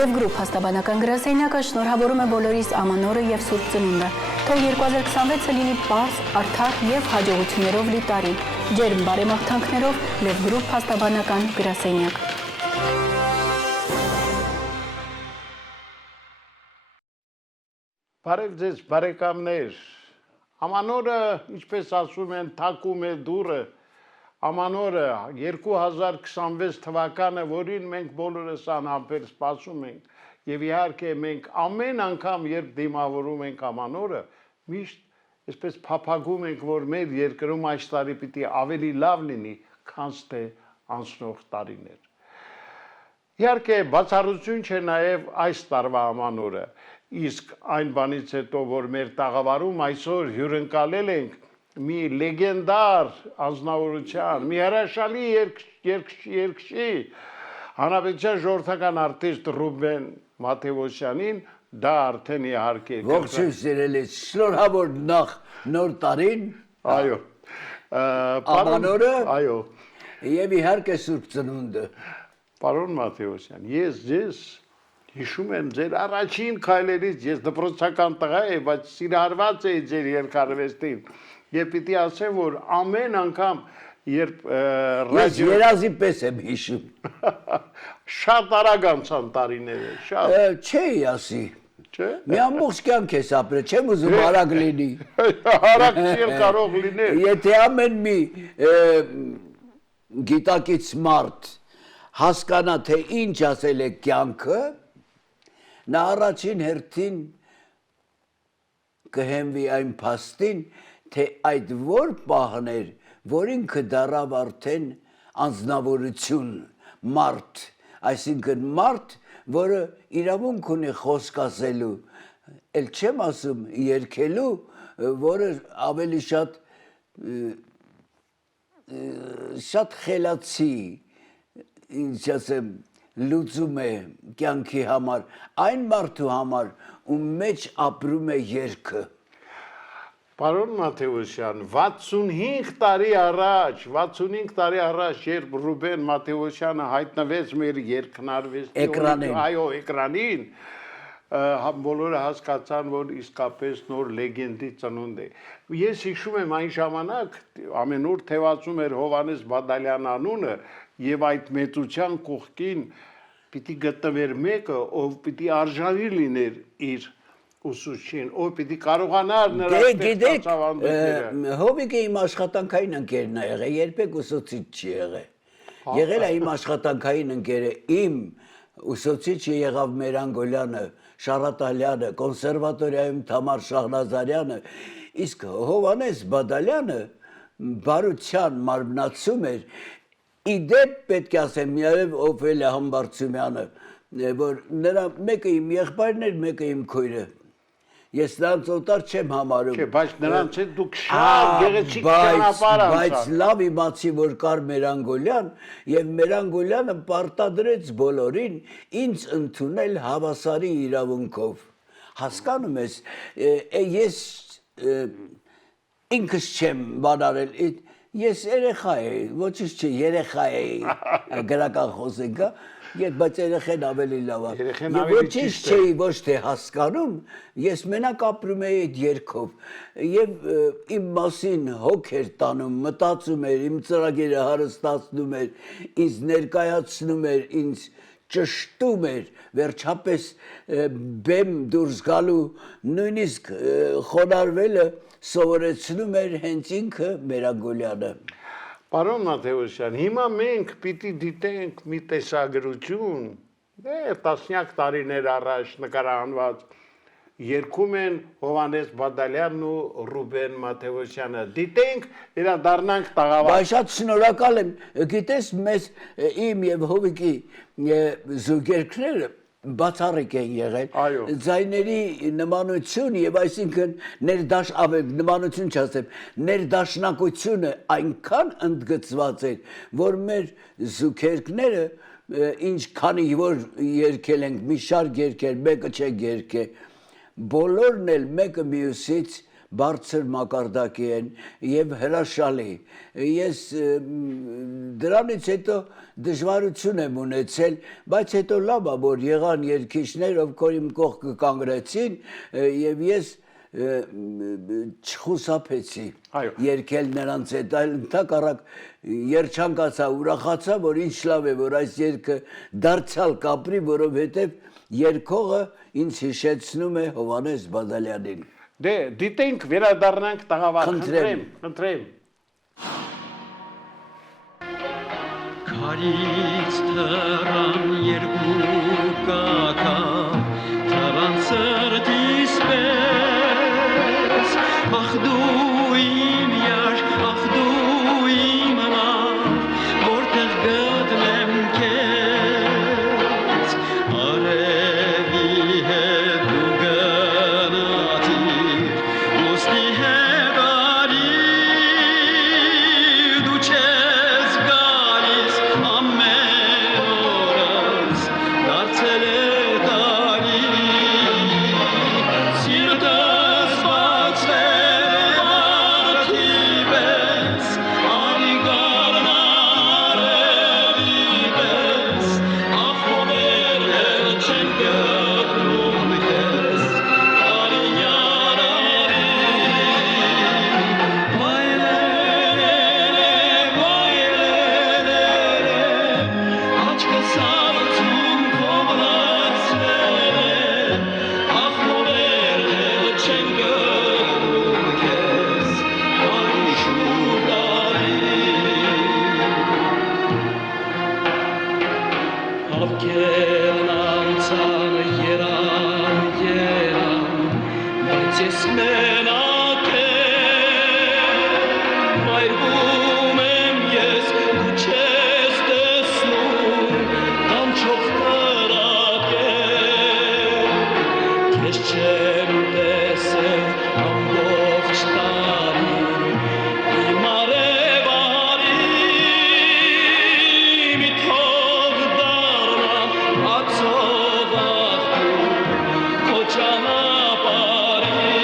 Լև գրուպ հաստաբանական գրասենյակը շնորհավորում է բոլորիս ամանորը և Սուրբ Ծնունդը։ Թող 2026-ը լինի պարզ, արդար և հաջողություններով լի տարի։ Ջերմ բարեմաղթանքներով Լև գրուպ հաստաբանական գրասենյակ։ Բարև ձեզ բարեկամներ, ամանորը, ինչպես ասում են, թակում է դուրը, ամանորը 2026 թվականը, որին մենք բոլորս անհամբեր սպասում ենք, և իհարկե մենք ամեն անգամ, երբ դիմավորում ենք ամանորը, միշտ այսպես փափագում ենք, որ մեր երկրում այս տարի պիտի ավելի լավ լինի, քան թե անցնող տարիներ։ Իհարկե, բացառություն չէ նաև այս տարվա ամանորը, իսկ այն բանից հետո, որ մեր տաղավարում այսօր հյուրընկալել ենք մի լեգենդար անձնավորության, մի հրաշալի երգչի, հանրապետության ժողովրդական արտիստ Ռուբեն Մաթևոսյանին, դա արդեն իհարկե Ողջույն սիրելիս, շնորհավոր նախ նոր տարին, այո, ամանորը, այո, և իհարկե Սուրբ Ծնունդը։ Պարոն Մաթևոսյան, ես ձեզ հիշում եմ ձեր առաջին քայլերից, ես դպրոցական տղա եմ, բայց սիրահարված էի ձեր երգարվեստին, և պիտի ասեմ, որ ամեն անգամ, երբ Ես երազի պես եմ հիշում։ Շատ արագ անցան տարիները, շատ։ Չէի ասի, Չէ։ մի ամբողջ կյանք ես ապրել, չեմ ուզում արագ լինի։ Արագ չի կարող լինել։ Եթե ամեն մի գիտակից մարդ հասկանա, թե ինչ ասել է կյանքը, նա առաջին հերթին կհենվի այն փաստին, թե այդ որ պահն էր, որ ինքը դառավ արդեն անձնավորություն, մարդ, այսինքն մարդ, որը իրավունք ունի խոսք ասելու, էլ չեմ ասում երգելու, որը ավելի շատ խելացի, ինչ ասեմ, լուծում է կյանքի համար, այն մարդու համար, ում մեջ ապրում է երգը։ Պարոն Մաթևոսյան, 65 տարի առաջ, երբ Ռուբեն Մաթևոսյանը հայտնվեց մեր երգնարվեստի էկրանին, բոլորը հասկացան, որ իսկապես նոր լեգենդի ծնունդ է։ Ես հիշում եմ այն ժամանակ, ամենուր թևածում էր Հովհաննես Բադալյան անունը, և այդ մեծության կողքին պիտի գտնվեր մեկը, ով պիտի արժանի լիներ իր ուսուցչին, ով պիտի կարողանար նրա ստեղծած ավանդույթները։ Հովիկը իմ աշխատանքային ընկերն է եղել, երբեք ուսուցիչ չի եղել։ Եղել է իմ աշխատանքային ընկերը, իմ ուսուցիչը եղավ Մերան Գոլյանը, Շարատալյանը, կոնսերվատորիայում Թամար Շահնազարյանը, իսկ Հովհաննես Բադալյանը բարության մարմնացում էր, իդեպ պետք է ասեմ, միայն ով էլ է Համբարձումյանը, որ նրա մեկը իմ եղբայրն էր, մեկը իմ քույրը։ Ես նրանց օտար չեմ համարում։ Չէ, բայց նրանց հետ դուք շատ գեղեցիկ ճանապարհ անցաք։ Բայց լավ իմացի, որ կար Մերան Գոլյան, եւ Մերան Գոլյանը պարտադրեց բոլորին ինձ ընդունել հավասարի իրավունքով։ Հասկանում ես, ես ինքս չեմ բանարել, ես երեխա էի, ոչինչ չէ, երեխա էի, գրական խոսենք, բայց երեխեն ավելի լավ է։ Եվ ոչինչ չէի ոչ թե հասկանում, ես մենակ ապրում էի այդ երգով եւ իմ մասին հոգ էր տանում, մտածում էր, իմ ծրագիրը հարստացնում էր, ինձ ներկայացնում էր, ինձ ճշտում էր, վերջապես բեմ դուրս գալու, նույնիսկ խոնարհվելը սովորեցնում էր հենց ինքը Մերան Գոլյանը։ Պարոն Մաթևոսյան, հիմա մենք պիտի դիտենք մի տեսագրություն, տասնյակ տարիներ առաջ նկարահանված, երգում են Հովհաննես Բադալյանն ու Ռուբեն Մաթևոսյանը, դիտենք, վերադառնանք տաղավար։ Բայց շատ շնորհակալ եմ, գիտես, մեզ իմ եւ Հովիկի զուգերգները բացառիկ են եղել, ձայների նմանություն եւ այսինքն նմանություն չասեմ, ներդաշնակությունը այնքան ընդգծված էր, որ մեր զուգերգները ինչքանի որ երգել ենք մի շարք երգեր, մեկը չէ երգել, բոլորն էլ մեկը մյուսից բարձր մակարդակի են եւ հրաշալի։ Ես դրանից հետո դժվարություն եմ ունեցել, բայց հետո լավ է, որ եղան երգիչներ, ովքեր իմ կողքը կանգնեցին եւ ես չխուսափեցի երգել նրանց հետ, այլ ընդհակառակ երջանկացա, ուրախացա, որ ինչ լավ է, որ այս երգը դարձյալ կապրի, որովհետեւ երգողը ինձ հիշեցնում է Հովհաննես Բադալյանին։ Դե դիտենք վերադառնանք տաղավար, խնդրեմ։ Քարից թռան երկու կակա, թռան սրտիս պես, ախ դու իմ յար, ախ դու իմ լավ, որտեղ գտնեմ քեզ, արևի հետ դու գնացիր, լուսնի հետ արի, դու չես գալիս ամեն օրս, դարձել է տարի, սիրտս բացվել է արտի պես, արի գարնան արևի պես, ախ հովերներ չեն գտնում քեզ, արի յար արի, աչքս արցում կողլացվել է, ախ հովերներ չեն գտնում քեզ, արի շուտ արի, Ովքերն անցան երան, բայց ես մենակ եմ, այրվում եմ ես, դու չես տեսնում, կանչող կրակել, քեզ չեմ տեսել ամբողջ տարի, իմ արևարի, մի թող դառնամ ածով աղբյուր, քո ճանապարհի,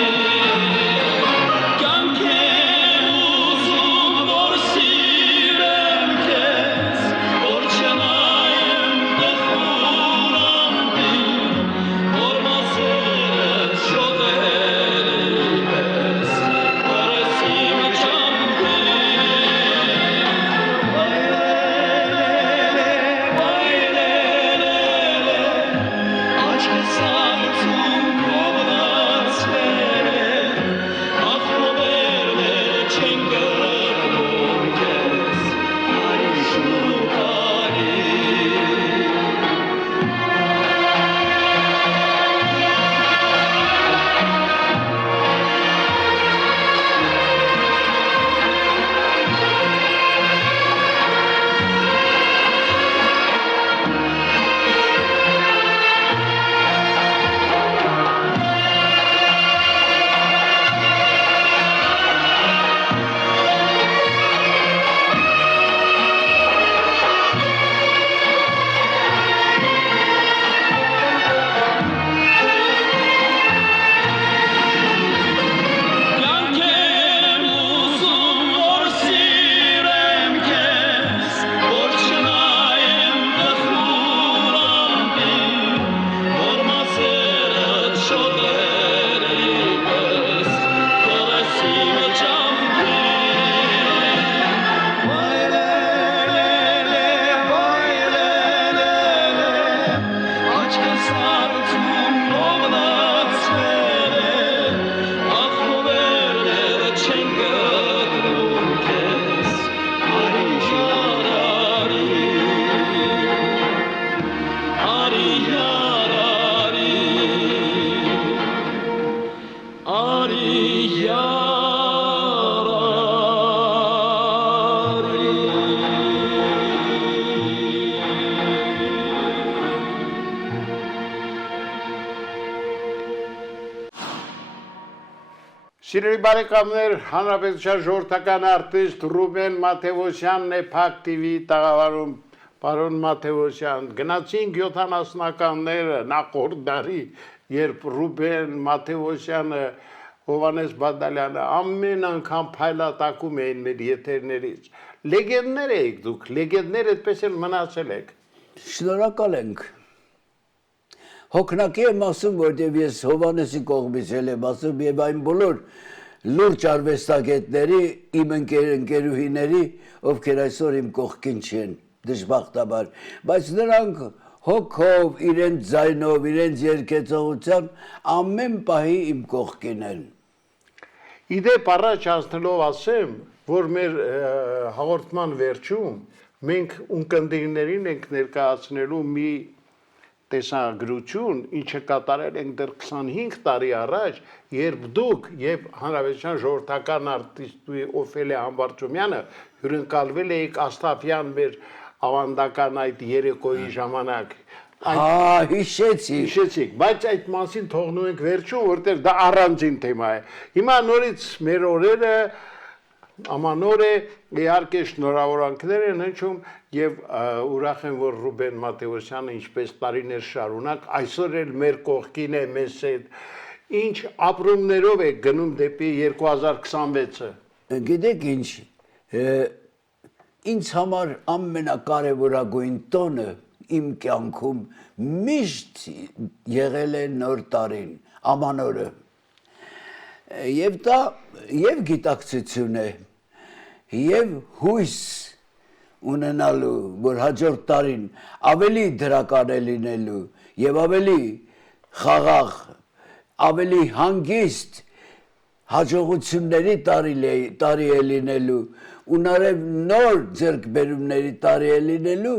կյանք եմ ուզում, որ սիրեմ քեզ, որ չնայեմ տխուր ամպին, որ մասերս շոտերի պես, որս իմ աչքս արցում կողլացվել է, ախ հովերներ չեն գտնում քեզ, արի շուտ արի, կյանք եմ ուզում, որ սիրեմ քեզ, որ չնայեմ տխուր ամպին, որ մասերդ շոտերի պես, թողես իմ աչքս արցում կողլացվել է, ախ հովերներ չեն գտնում քեզ, արի յար արի, արի յար արի, արի յար արի. Սիրելի բարեկամներ, հանրապետության ժողովրդական արտիստ Ռուբեն Մաթևոսյանն է Փակ TV տաղավարում, պարոն Մաթևոսյան, գնացինք 70-ականները նախորդ դարի, երբ Ռուբեն Մաթևոսյանը Հովանես Բադալյանը ամեն անգամ փայլատակում էին մեր եթերներից։ Լեգենդներ եք դուք, լեգենդներ այդպես էլ մնացել եք։ Շնորհակալ ենք։ Հոգնակի եմ ասում, որտեղ ես Հովանեսի կողմից եմ ասում եւ այն բոլոր լուրջ արվեստագետների, իմ ընկերուհիների, ովքեր այսօր իմ կողքին չեն, դժբախտաբար, բայց նրանք հոգով, իրենց ձայնով, իրենց երգեցողությամբ ամեն պահի իմ կողքին են։ Իդեպ առաջ անցնելով ասեմ, որ մեր հաղորդման վերջում մենք ունկնդիրներին ենք ներկայացնելու մի տեսագրություն, ինչը կատարել ենք դեռ 25 տարի առաջ, երբ դուք եւ հանրապետության ժողովրդական արտիստ Օֆելիա Համբարձումյանը հյուրընկալվել էիք Աստաֆյան մեր ավանդական այդ երեկոյի ժամանակ։ Հիշեցիք, բայց այդ մասին թողնում ենք վերջում, որտեղ դա առանձին թեմա է։ Հիմա նորից մեր օրերը Ամանոր է, իհարկե շնորհավորանքներ են հնչում եւ ուրախ եմ, որ Ռուբեն Մատեոսյանը ինչպես տարիներ շարունակ այսօր էլ մեր կողքին է, մեզ հետ։ Ինչ ապրումներով է գնում դեպի 2026-ը։ Գիտեք ինչ, ինձ համար ամենակարևորագույն տոնը իմ կյանքում միշտ եղել է նոր տարին, Ամանորը։ Եվ դա եւ գիտակցություն է, եւ հույս ունենալու, որ հաջորդ տարին ավելի դրական է լինելու եւ ավելի խաղաղ, ավելի հանգիստ հաջողությունների տարի է լինելու ու նաեւ նոր ձեռքբերումների տարի է լինելու,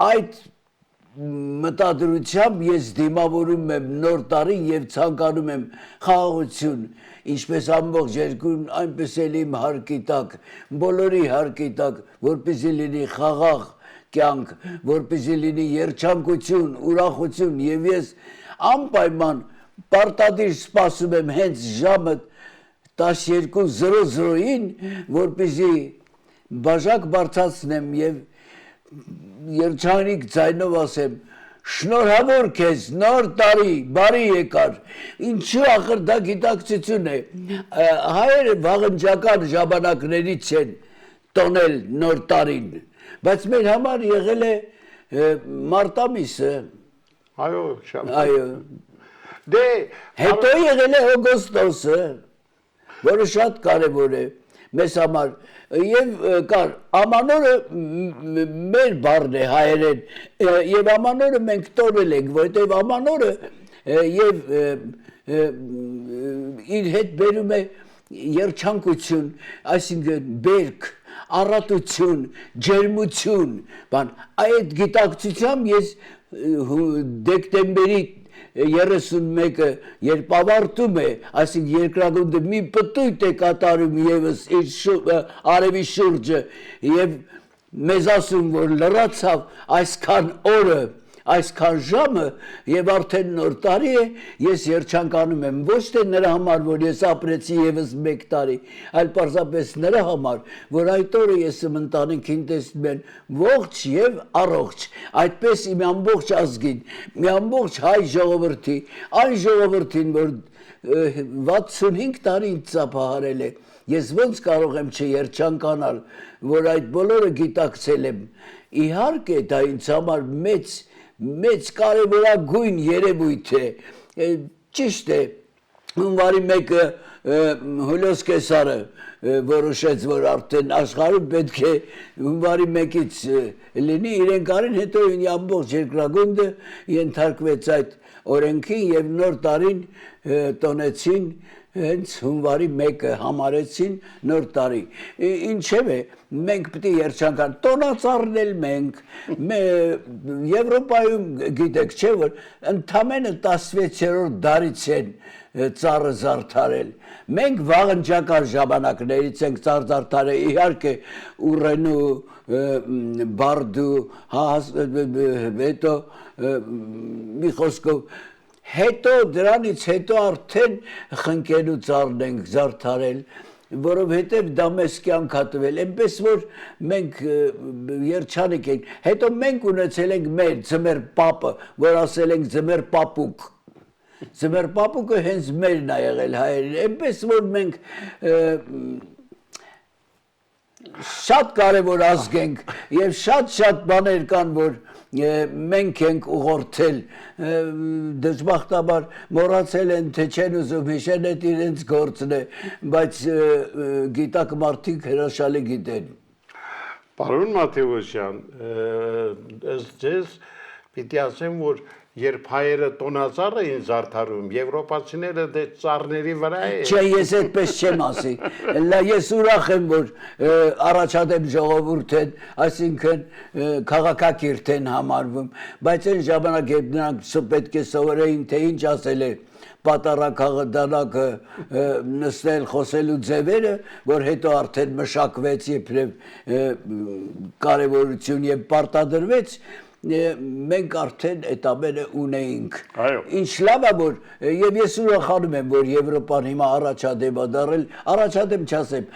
այդ մտադրությամբ ես դիմավորում եմ նոր տարին եւ ցանկանում եմ խաղաղություն, ինչպես ամբողջ երկրում, այնպես էլ իմ հարկի տակ, բոլորի հարկի տակ, որպեսզի լինի խաղաղ կյանք, որպեսզի լինի երջանկություն, ուրախություն եւ ես անպայման պարտադիր սպասում եմ հենց ժամը 12:00-ին, որպեսզի բաժակ բարձրացնեմ եւ երջանիկ ձայնով ասեմ շնորհավոր քեզ նոր տարի բարի եկար ինչու ախր դա գիտակցություն է հայերը վաղնջական ժամանակներից են տոնել նոր տարին բայց մեր համար եղել է մարտամիսը այո շատ այո դե հետո եղել է օգոստոսը որը շատ կարևոր է մեզ համար եւ կար Ամանորը մեր բառն է հայերեն եւ Ամանորը մենք տոնել ենք որտեւ Ամանորը եւ իր հետ բերում է երջանկություն այսինքն բերք առատություն ջերմություն բան այդ գիտակցությամբ ես դեկտեմբերի 31-ը երբ ավարտում է, այսինքն երկրագնդը մի պտույտ է կատարում եւս իր արևի շուրջը եւ մեզ ասում որ լրացավ այսքան օրը, այսքան ժամը եւ արդեն նոր տարի է, ես երջանկանում եմ ոչ թե նրա համար, որ ես ապրեցի եւս 1 տարի, այլ պարզապես նրա համար, որ այդ օրը ես իմ ընտանիքին տեսնում եմ ողջ եւ առողջ, այդպես իմ ամբողջ ազգին, մի ամբողջ հայ ժողովրդի, այն ժողովրդին, որ 65 տարի ինձ ծափահարել է, ես ոնց կարող եմ չերջանկանալ, որ այդ բոլորը գիտակցել եմ, իհարկե դա ինձ համար մեծ կարևորագույն երևույթ է ճիշտ է հունվարի 1-ը Հուլիոս Կեսարը որոշեց որ արդեն աշխարհում պետք է հունվարի 1-ից լինի իրեն կարին հետո ամբողջ երկրագունդը ենթարկվեց այդ օրենքին եւ նոր տարին տոնեցին հենց հունվարի 1-ը համարեցին նոր տարի ինչեւ է մենք պետք է երջանկանալ տոնածառնել մենք Եվրոպայում գիտեք չէ որ ընդամենը 16-րդ դարից են ծառը զարդարել մենք վաղնջական ժամանակներից ենք ծառ զարդարել իհարկե Ուրենու Բարդու հետո մի խոսքով հետո դրանից հետո արդեն խնկելու ծառն ենք զարդարել որովհետև դա մեզ կյանք է տվել այնպես որ մենք երջանիկ ենք հետո մենք ունեցել ենք մեր ձմեր պապը որ ասել ենք ձմեր պապուկ Ձմեռ պապուկը հենց մերն ա եղել հայերին, այնպես որ մենք շատ կարևոր ազգ ենք եւ շատ բաներ կան, որ մենք ենք ուղղորդել, դժբախտաբար մոռացել են, թե չեն ուզում հիշեն այդ իրենց գործն է, բայց գիտակ մարդիկ հրաշալի գիտեն։ Պարոն Մաթեոսյան, ըստ ձեզ պիտի ասեմ, որ երբ հայերը տոնածառ էին զարդարում, եվրոպացիները դե ծառների վրա է։ Չէ, ես այդպես չեմ ասի։ Ես ուրախ եմ, որ առաջադեմ ժողովուրդ են, այսինքն քաղաքակիրթ են համարվում, բայց այն ժամանակ երբ նրանք պետք է սովորեին, թե ինչ ասել է պատարակը, դանակը, նստել, խոսելու ձևերը, որ հետո արդեն մշակվեց եւ կարևորություն եւ պարտադրվեց, մենք արդեն այդ ամենը ունեինք։ Ինչ լավ է, որ եւ ես ուրախանում եմ, որ Եվրոպան հիմա առաջադեմ է դառել, առաջադեմ չասեմ,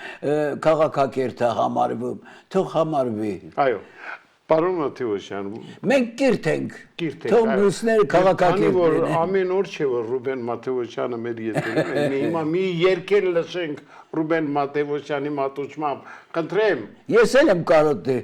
քաղաքակիրթ է համարվում, թող համարվի։ Այո։ Պարոն Մաթեոսյան, մենք կիրթ ենք, թող մյուսները քաղաքակիրթ լինեն։ Ամեն օր չէ, որ Ռուբեն Մաթեոսյանը մեր եթերում է, հիմա մի երկեր լսենք Ռուբեն Մաթեոսյանի մատուցմամբ, խնդրեմ։ Ես էլ եմ կարոտի։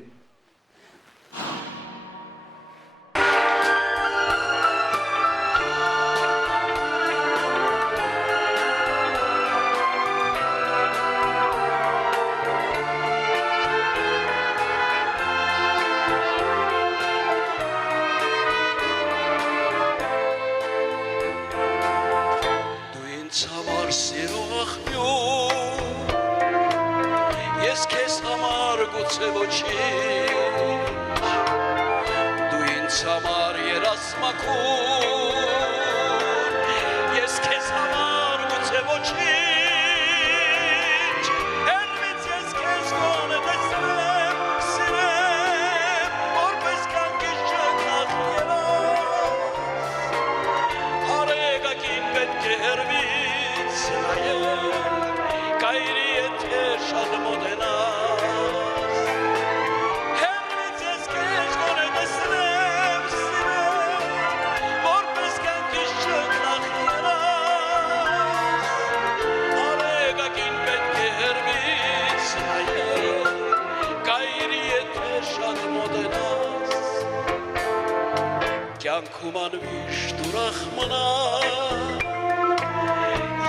Կյանքում անվիշտ ուրախ մնա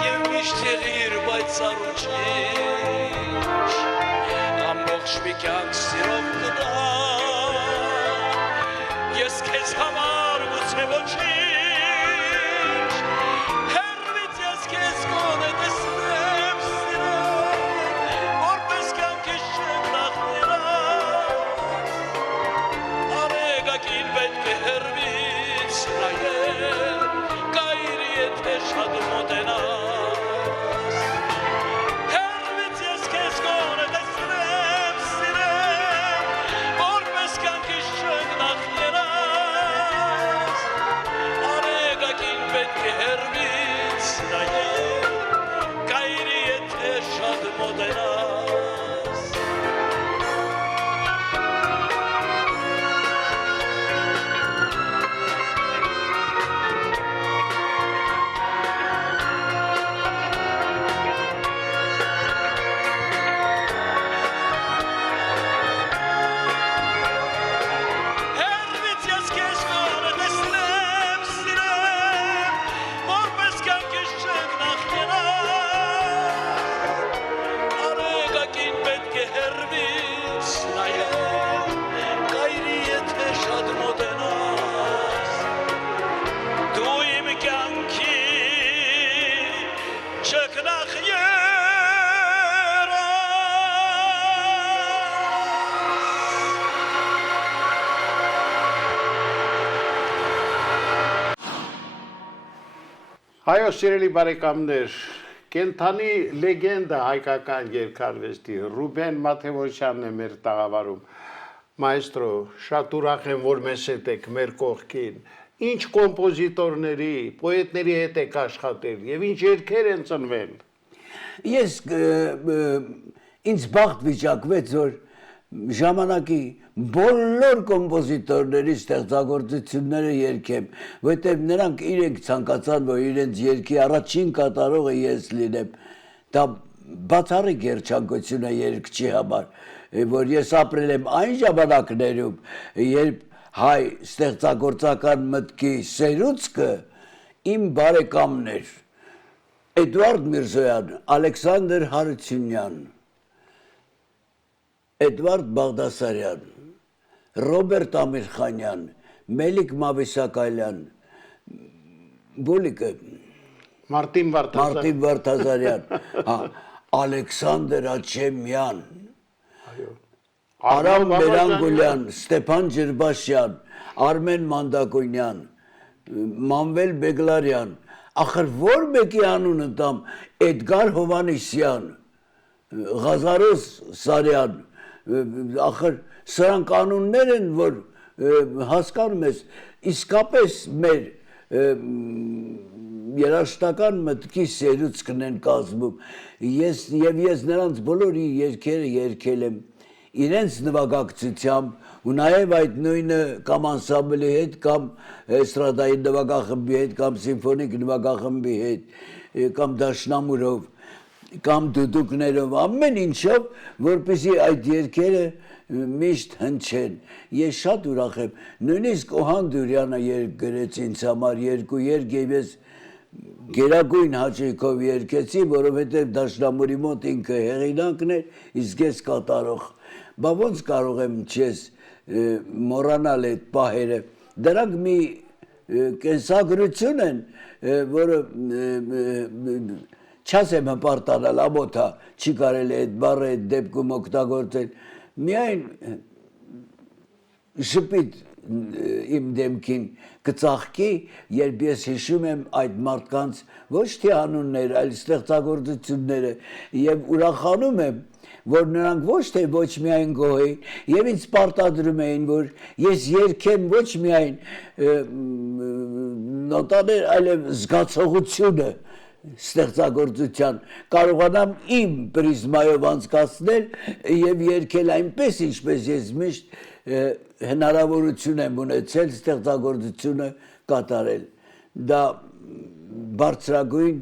և միշտ եղիր պայծառուչիչ ամբողջ մի կյանք սիրով կտա ես քեզ համար գուցե ոչինչ հեռվից ես քեզ գոնե տեսնեմ սիրել որպես կյանքիս շնորհավորած արեգակին պետք է հեռվից նայել կայր եթե շատ մոտենաս հեռվից ես քեզ գոնե տեսնեմ սիրել որպես կյանքիս շնորհավորած արեգակին պետք է հեռվից նայել կայր եթե շատ մոտենաս Հեռվից ես քեզ գոնե տեսնեմ սիրեմ որպես կյանքիս չգնահատած արեգակին պետք է հեռվից նայել կայրի եթե շատ մոտենաս դու իմ կյանքի չգնահատած Այո, սիրելի բարեկամներ, կենթանի լեգենդա հայկական երկարվեստի Ռուբեն Մաթեոսյանն է մեր տաղավարում։ Մայստրո, շատ ուրախ եմ, որ մեզ հետ եք մեր կողքին։ Ինչ կոմպոզիտորների, պոետների հետ եք աշխատել եւ ինչ երգեր են ծնվել։ Ես ինձ բախտ վիճակվեց, որ ժամանակի բոլոր կոմպոզիտորների ստեղծագործությունները երգեմ, որտեղ նրանք իրենք ցանկացան, որ իրենց երգի առաջին կատարողը ես լինեմ։ Դա բացառիկ երջանկություն է երգչի համար, որ ես ապրել եմ այն ժամանակներում, երբ հայ ստեղծագործական մտքի սերուցքը իմ բարեկամն էր Էդուարդ Միրզոյան, Ալեքսանդր Հարությունյան, Էդվարդ Բաղդասարյան, Ռոբերտ Ամիրխանյան, Մելիք Մավիսակալյան, Բուլիկը, Մարտին Վարդազարյան, Ալեքսանդր Աչեմյան, Արամ Բերանգուլյան, Ստեփան Ջրբաշյան, Արմեն Մանդակոյնյան, Մանվել Բեգլարյան, ախր որ մեկի անունը տամ Էդգար Հովանեսյան, Ղազարոս Սարյան, ախր սրանք անուններ են, որ հասկանում ես, իսկապես մեր երաժշտական մտքի սերուցքն են կազմում, ես նրանց բոլորի երգերը երգել եմ, իրենց նվագակցությամբ, ու նաև այդ նույնը կամ անսամբլի հետ, կամ էստրադային նվագախմբի հետ, կամ սիմֆոնիկ նվագախմբի հետ, կամ դաշնամուրով, կամ դուդուկներով, ամեն ինչով, որպեսզի այդ երգերը միշտ հնչեն։ Ես շատ ուրախ եմ, նույնիսկ Օհան Դուրյանը երգ գրեց ինձ համար, երկու երգ եւ ես գերագույն հաճույքով երգեցի, որովհետև դաշնամուրի մոտ ինքը հեղինակն էր, իսկ ես կատարող։ Բա ոնց կարող եմ չես մոռանալ այդ պահերը։ Դրանք մի կենսագրություն են, որը չասեմ հպարտանալ, ամոթա, չի կարելի այդ բառը այդ դեպքում օգտագործել։ Միայն շպիտ իմ դեմքին կծաղկի, երբ ես հիշում եմ այդ մարդկանց ոչ թե անուններ, այլ ստեղծագործությունները եւ ուրախանում եմ, որ նրանք ոչ թե ոչ միայն գոհ եւ ինձ պարտադրում էին, որ ես երգեմ ոչ միայն նոտաներ, այլև զգացողությունը ստեղծագործության կարողանամ իմ պրիզմայով անցկացնել եւ երգել այնպես, ինչպես ես միշտ հնարավորություն եմ ունեցել ստեղծագործությունը կատարել։ Դա բարձրագույն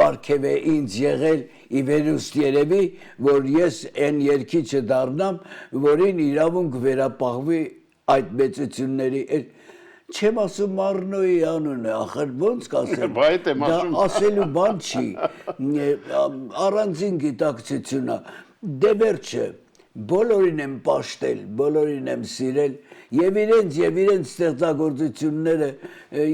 պարգև է ինձ եղել ի վերուստ երևի, որ ես այն երգիչը դառնամ, որին իրավունք վերապահվի այդ մեծությունների։ Չեմ ասում Արնոյի անունը, ախր ոնց կասեմ, դա ասելու բան չի, առանձին գիտակցություն է, դե վերջը, բոլորին եմ պաշտել, բոլորին եմ սիրել, եւ իրենց ստեղծագործությունները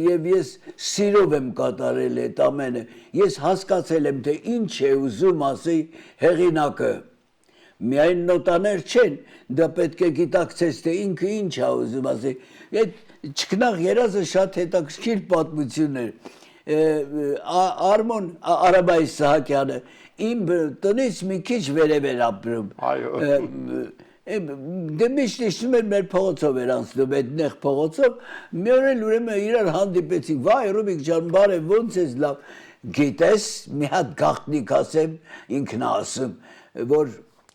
եւ ես սիրով եմ կատարել այդ ամենը։ Ես հասկացել եմ, թե ինչ է ուզում ասի հեղինակը։ Միայն նոտաներ չեն, դա պետք է գիտակցես, թե ինքը ինչ է ուզում ասի։ Այդ չքնաղ երազը շատ հետաքրքիր պատմություն էր։ Արմոն Արաբայի Սահակյանը իմ տնից մի քիչ վերև էր ապրում։ Դե միշտ իշտում էր մեր փողոցով էր անցնում, այդ նեղ փողոցով, մի օր էլ ուրեմն իրար հանդիպեցինք, վայ Ռուբիկ ջան, բարև, ոնց ես, լավ, գիտես, մի հատ գաղտնիք ասեմ, ինքն է ասում, որ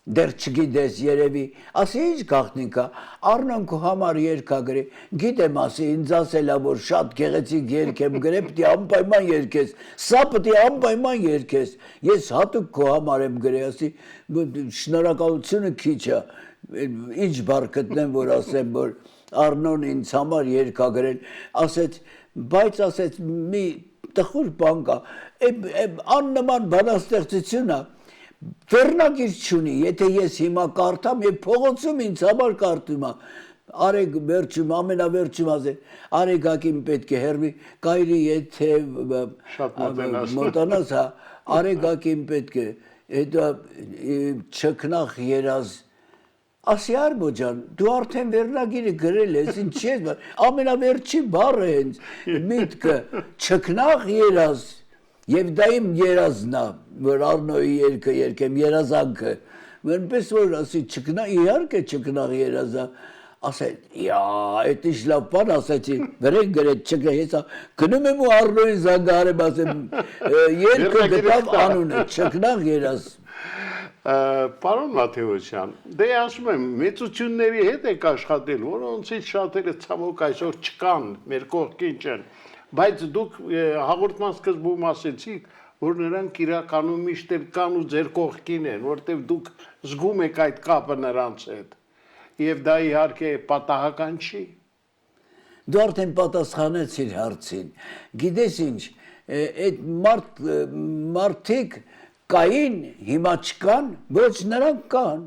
դեռ չգիտես երևի, ասի ինչ գաղտնիք է, Արնոն քո համար երգ ա գրի, գիտեմ ասի, ինձ ասել ա, որ շատ գեղեցիկ երգ եմ գրել, պիտի անպայման երգես, սա պիտի անպայման երգես, ես հատուկ քո համար եմ գրել, ասի, շնորհակալությունը քիչ է, ինչ բառ գտնեմ, որ ասեմ, որ Արնոն ինձ համար երգ ա գրել, ասեց, բայց ասեց, մի տխուր բան կա, աննման բանաստեղծություն է, վերնագիր չունի, եթե ես հիմա կարդամ եւ փողոցում ինձ համար կարդում է, արեք վերջում, ամենավերջում ասել, արեգակին պետք է հերվի, կայրի եթե մոտանաս, արեգակին պետք է, հետո չքնախ երազ, ասի Արմո ջան, դու արդեն վերնագիրը գրել ես, ինչ ես, ամենավերջի բառը հենց, միտքը, չքնախ երազ, եւ դա իմ երազն է, որ Արնոյի երգը երգեմ, երազանքը, այնպես որ ասի չքնաղ, իհարկե չքնաղ երազա, ասել, այդ ինչ լավ բան ասեցի, վրեն գրեց չքնաղ, ես գնում եմ ու Արնոյին զանգահարեմ, ասեմ, երգը գտավ անունը, չքնաղ երազ։ Պարոն Մաթեոսյան, դե ասում եմ, մեծությունների հետ եք աշխատել, որոնցից շատերը ցավոք այսօր չկան, մեր կողքին չեն, բայց դուք հաղորդման սկզբում ասեցիք, որ նրանք իրականում միշտ էլ կան ու ձեր կողքին են, որտեղ դուք զգում եք այդ կապը նրանց հետ, եւ դա իհարկե պատահական չի։ Դու արդեն պատասխանեցիր հարցին, գիտես ինչ, այդ մարդիկ կային, հիմա չկան, ոչ նրանք կան։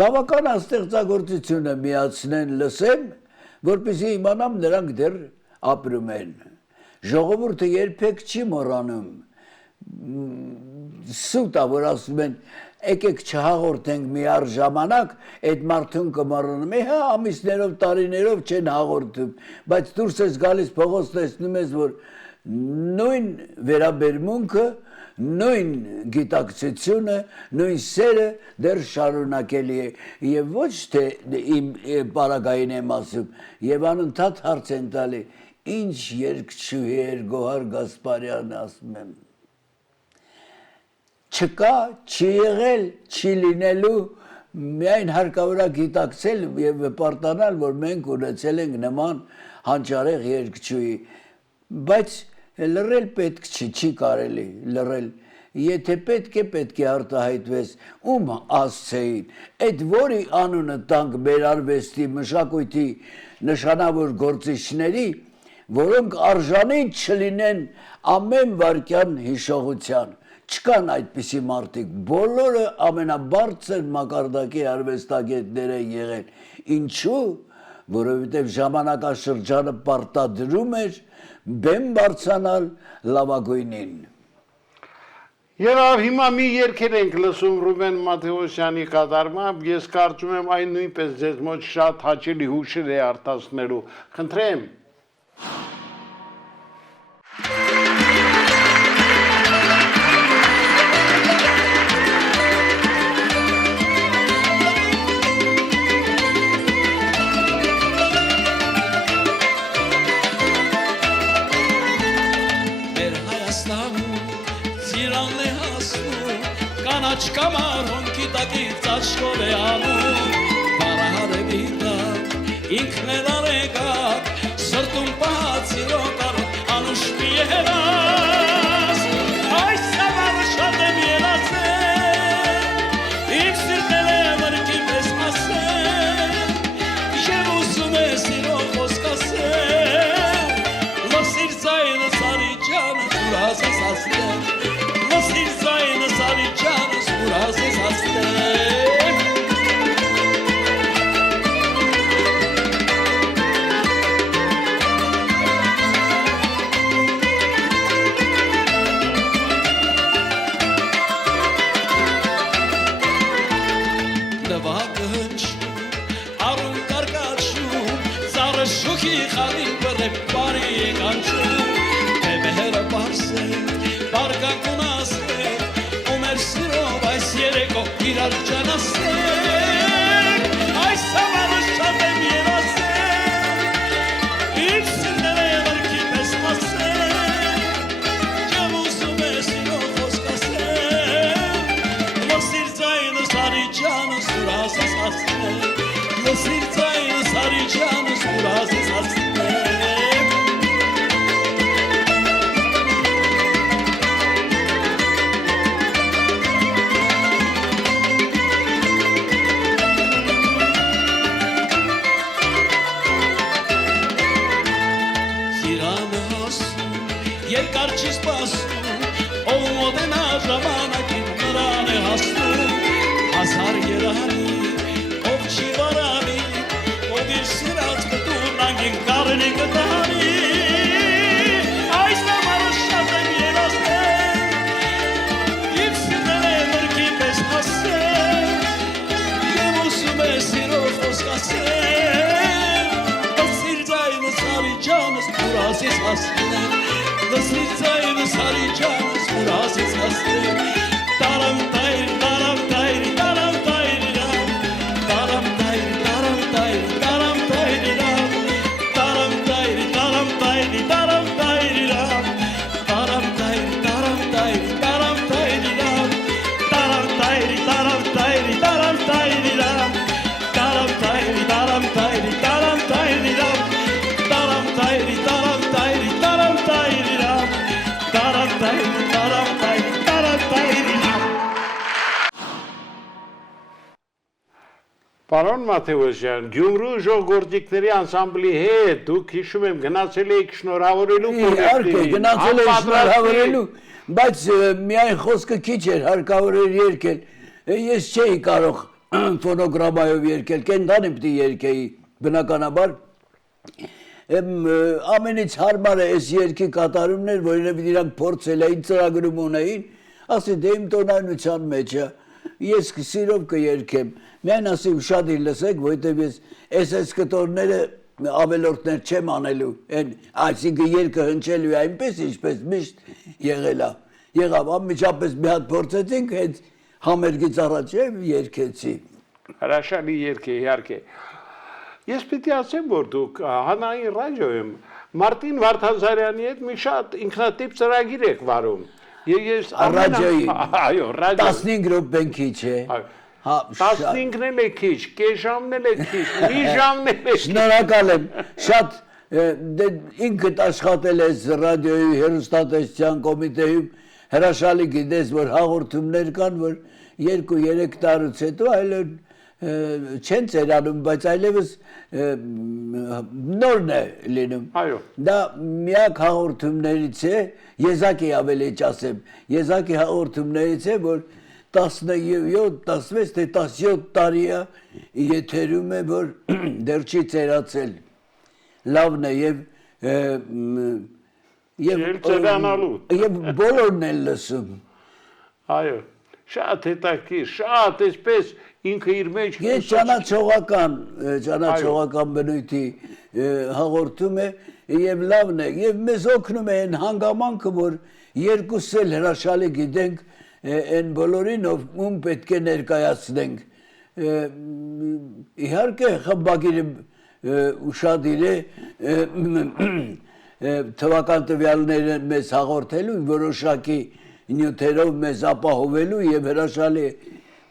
Բավական աստեղծագործությունը միացնեն լսեմ, որպեսզի իմանամ նրանք դեռ ապրում են։ Ժողովուրդը երբեք չի մոռանում։ Սուտ է, որ ասում են, եկեք չհաղորդենք մի առժամանակ, այդ մարդուն կմոռանում, հա ամիսներով, տարիներով չեն հաղորդում, բայց դուրս ես գալիս փողոց տեսնում ես, որ նույն վերաբերմունքը, նույն գիտակցությունը, նույն սերը դեռ շարունակելի է եւ ոչ թե իմ պարագային եմ ասում եւ անընդհատ հարց են տալի ինչ երգչուհի էր Գոհար Գասպարյանը ասում եմ չկա, չի եղել, չի լինելու միայն հարկավոր է գիտակցել եւ պարտանալ որ մենք ունեցել ենք նման հանճարեղ երգչուհի բայց լռել պետք չի կարելի լռել եթե պետք է արտահայտվես ում ասցեին այդ որի անունը տանք մեր արվեստի մշակույթի նշանավոր գործիչների որոնք արժանի չլինեն ամեն վարքյան հիշողության չկան այդպիսի մարդիկ բոլորը ամենաբարձր մակարդակի արվեստագետներ են եղել ինչու որովհետև ժամանակաշրջանը պարտադրում էր բեմ բարձանալ լավագույնին։ Երավ հիմա մի երգեր ենք լսում Ռուբեն Մաթեոսյանի կատարմամբ, ես կարծում եմ այն նույնպես ձեզ մոտ շատ հաճելի հուշեր է արտասնելու, խնդրեմ։ Կամարոն կիտակից աչքով է անում Բարահար է բիտակ, ինքն էլ արեգակ Սրտում պահած իրոք արոտ անուշտի երաս Այս սավարը շատ եմ երասել Իք սիրտել է վրկին պես ասել Եվ ուսում է սիրող խոսք ասել Լոսիր զայնը սարի ջանս ուրազ ես ասել Լոսիր զայնը սարի ջանս ուրազ ես ասել Պարոն Մաթեոսյան, Գյումրու ժողովրդիկների անսամբլի հետ դուք հիշում եմ գնացել եք շնորհավորելու Իհարկե, գնացել եք շնորհավորելու, բայց միայն խոսքը քիչ էր, հարկավոր էր երգել։ Ես չէի կարող ֆոնոգրամայով երգել, կենդանի պիտի երգեի, բնականաբար։ Ամենից հարմար է այս երգի կատարումներ, որովհետև իրանք փորձել էին ծրագրում ունեին, ասի դե իմ տոնայնության մեջ է, ես սիրով կերգեմ, միայն ասի ուշադիր լսեք, որովհետև ես այս կտորները ավելորդներ չեմ անելու, այսինքն երգը հնչելու է այնպես, ինչպես միշտ եղել է, եղավ, անմիջապես մի հատ փորձեցինք, հենց համերգից առաջ երգեցի։ Հրաշալի երգ է, իհարկե։ Ես պիտի ասեմ, որ դուք հանրային ռադիոյում Մարտին Վարդազարյանի հետ մի շատ ինքնատիպ ծրագիր եք վարում։ Ես ռադիոյի, այո, ռադիոյի 15 րոպեն քիչ է։ 15-ն էլ է քիչ, կես ժամն էլ է քիչ, մի ժամն էլ է քիչ։ Շնորհակալ եմ, շատ ինքդ աշխատել ես ռադիոյի հեռուստատեսության կոմիտեում, հրաշալի գիտես, որ հաղորդումներ կան, որ 2-3 տարուց հետո այլ չեն ծերանում, բայց այլևս նորն է լինում։ Այո։ Դա միակ հաղորդումներից է, եզակի ավելի չասեմ, եզակի հաղորդումներից է, որ 17, 16, թե 17 տարի է եթերում է, որ դեռ չի ծերացել։ Լավն է եւ բոլորն են լսում։ Այո, շատ հետաքրքիր, շատ այսպես ինքը իր մեջ Ես ճանաչողական բնույթի հաղորդում է եւ լավն է եւ մեզ օգնում է այն հանգամանքը, որ երկուսս էլ հրաշալի գիտենք այն բոլորին, ում պետք է ներկայացնենք։ Իհարկե խմբագիրը ուշադիր է թվական տվյալները մեզ հաղորդելու, որոշակի նյութերով մեզ ապահովելու եւ հրաշալի,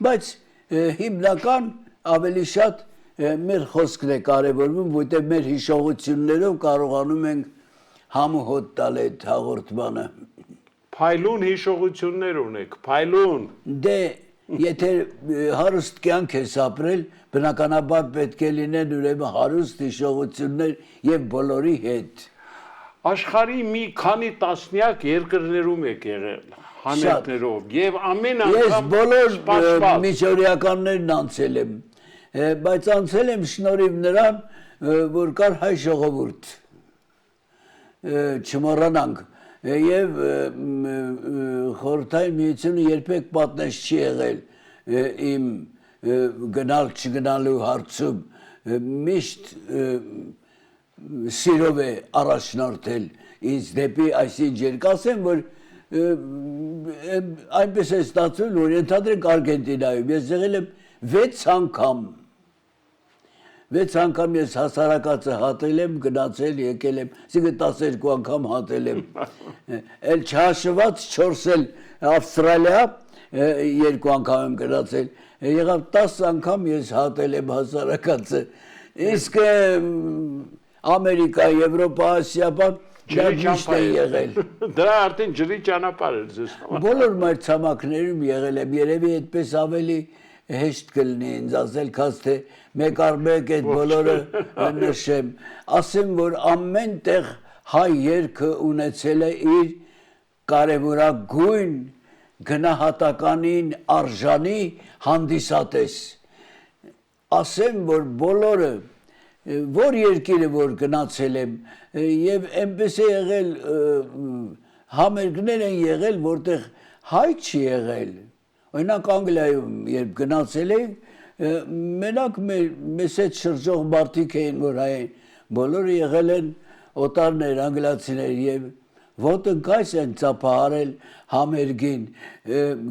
բայց հիմնական ավելի շատ մեր խոսքն է կարևորվում, որտեղ մեր հիշողություններով կարողանում ենք համոհոտ տալ այդ հաղորդմանը։ Փայլուն հիշողություններ ունեք, փայլուն։ Դե եթե հարուստ կյանք ես ապրել, բնականաբար պետք է լինեն ուրեմն հարուստ հիշողություններ եւ բոլորի հետ։ Աշխարհի մի քանի տասնյակ երկրներում եք եղել համերգներով եւ ամեն անգամ ես բոլոր միջօրյականներն անցել եմ, բայց անցել եմ շնորհիվ նրան, որ կար հայ ժողովուրդ, չմոռանանք, եւ խորհրդային միությունը երբեք պատնեշ չի եղել իմ գնալ չգնալու հարցում, միշտ սիրով է առաջնորդել ինձ դեպի այսինչ երկ, ասեմ, որ այնպես է ստացվել, որ ենթադրենք Արգենտինայում ես եղել եմ 6 անգամ։ 6 անգամ ես հասարակածը հատել եմ, գնացել, եկել եմ, այսինքն 12 անգամ հատել եմ։ Էլ չհաշված 4 էլ Ավստրալիա 2 անգամ եմ գնացել։ Եղավ 10 անգամ ես հատել եմ հասարակածը։ Իսկ Ամերիկա, Եվրոպա, Ասիա, միշտ է եղել։ Դրա արդեն ջրի ճանապարհ էր ձեզ համար։ Բոլոր մայրցամաքներում եղել եմ, երևի այդպես ավելի հեշտ կլինի ինձ ասել, քան թե մեկ առ մեկ այդ բոլորը նշեմ։ Ասեմ, որ ամեն տեղ հայ երգը ունեցել է իր կարևորագույն գնահատականին արժանի հանդիսատես։ Ասեմ, որ բոլորը որ երկիրը որ գնացել եմ եւ այնպես է եղել համերգներ են եղել որտեղ հայ չի եղել օրինակ Անգլիայում երբ գնացել ենք մենակ մեզ հետ շրջող մարդիկ էին որ հայ բոլորը եղել են օտարներ անգլիացիներ եւ ոտնկայս են ծափահարել համերգին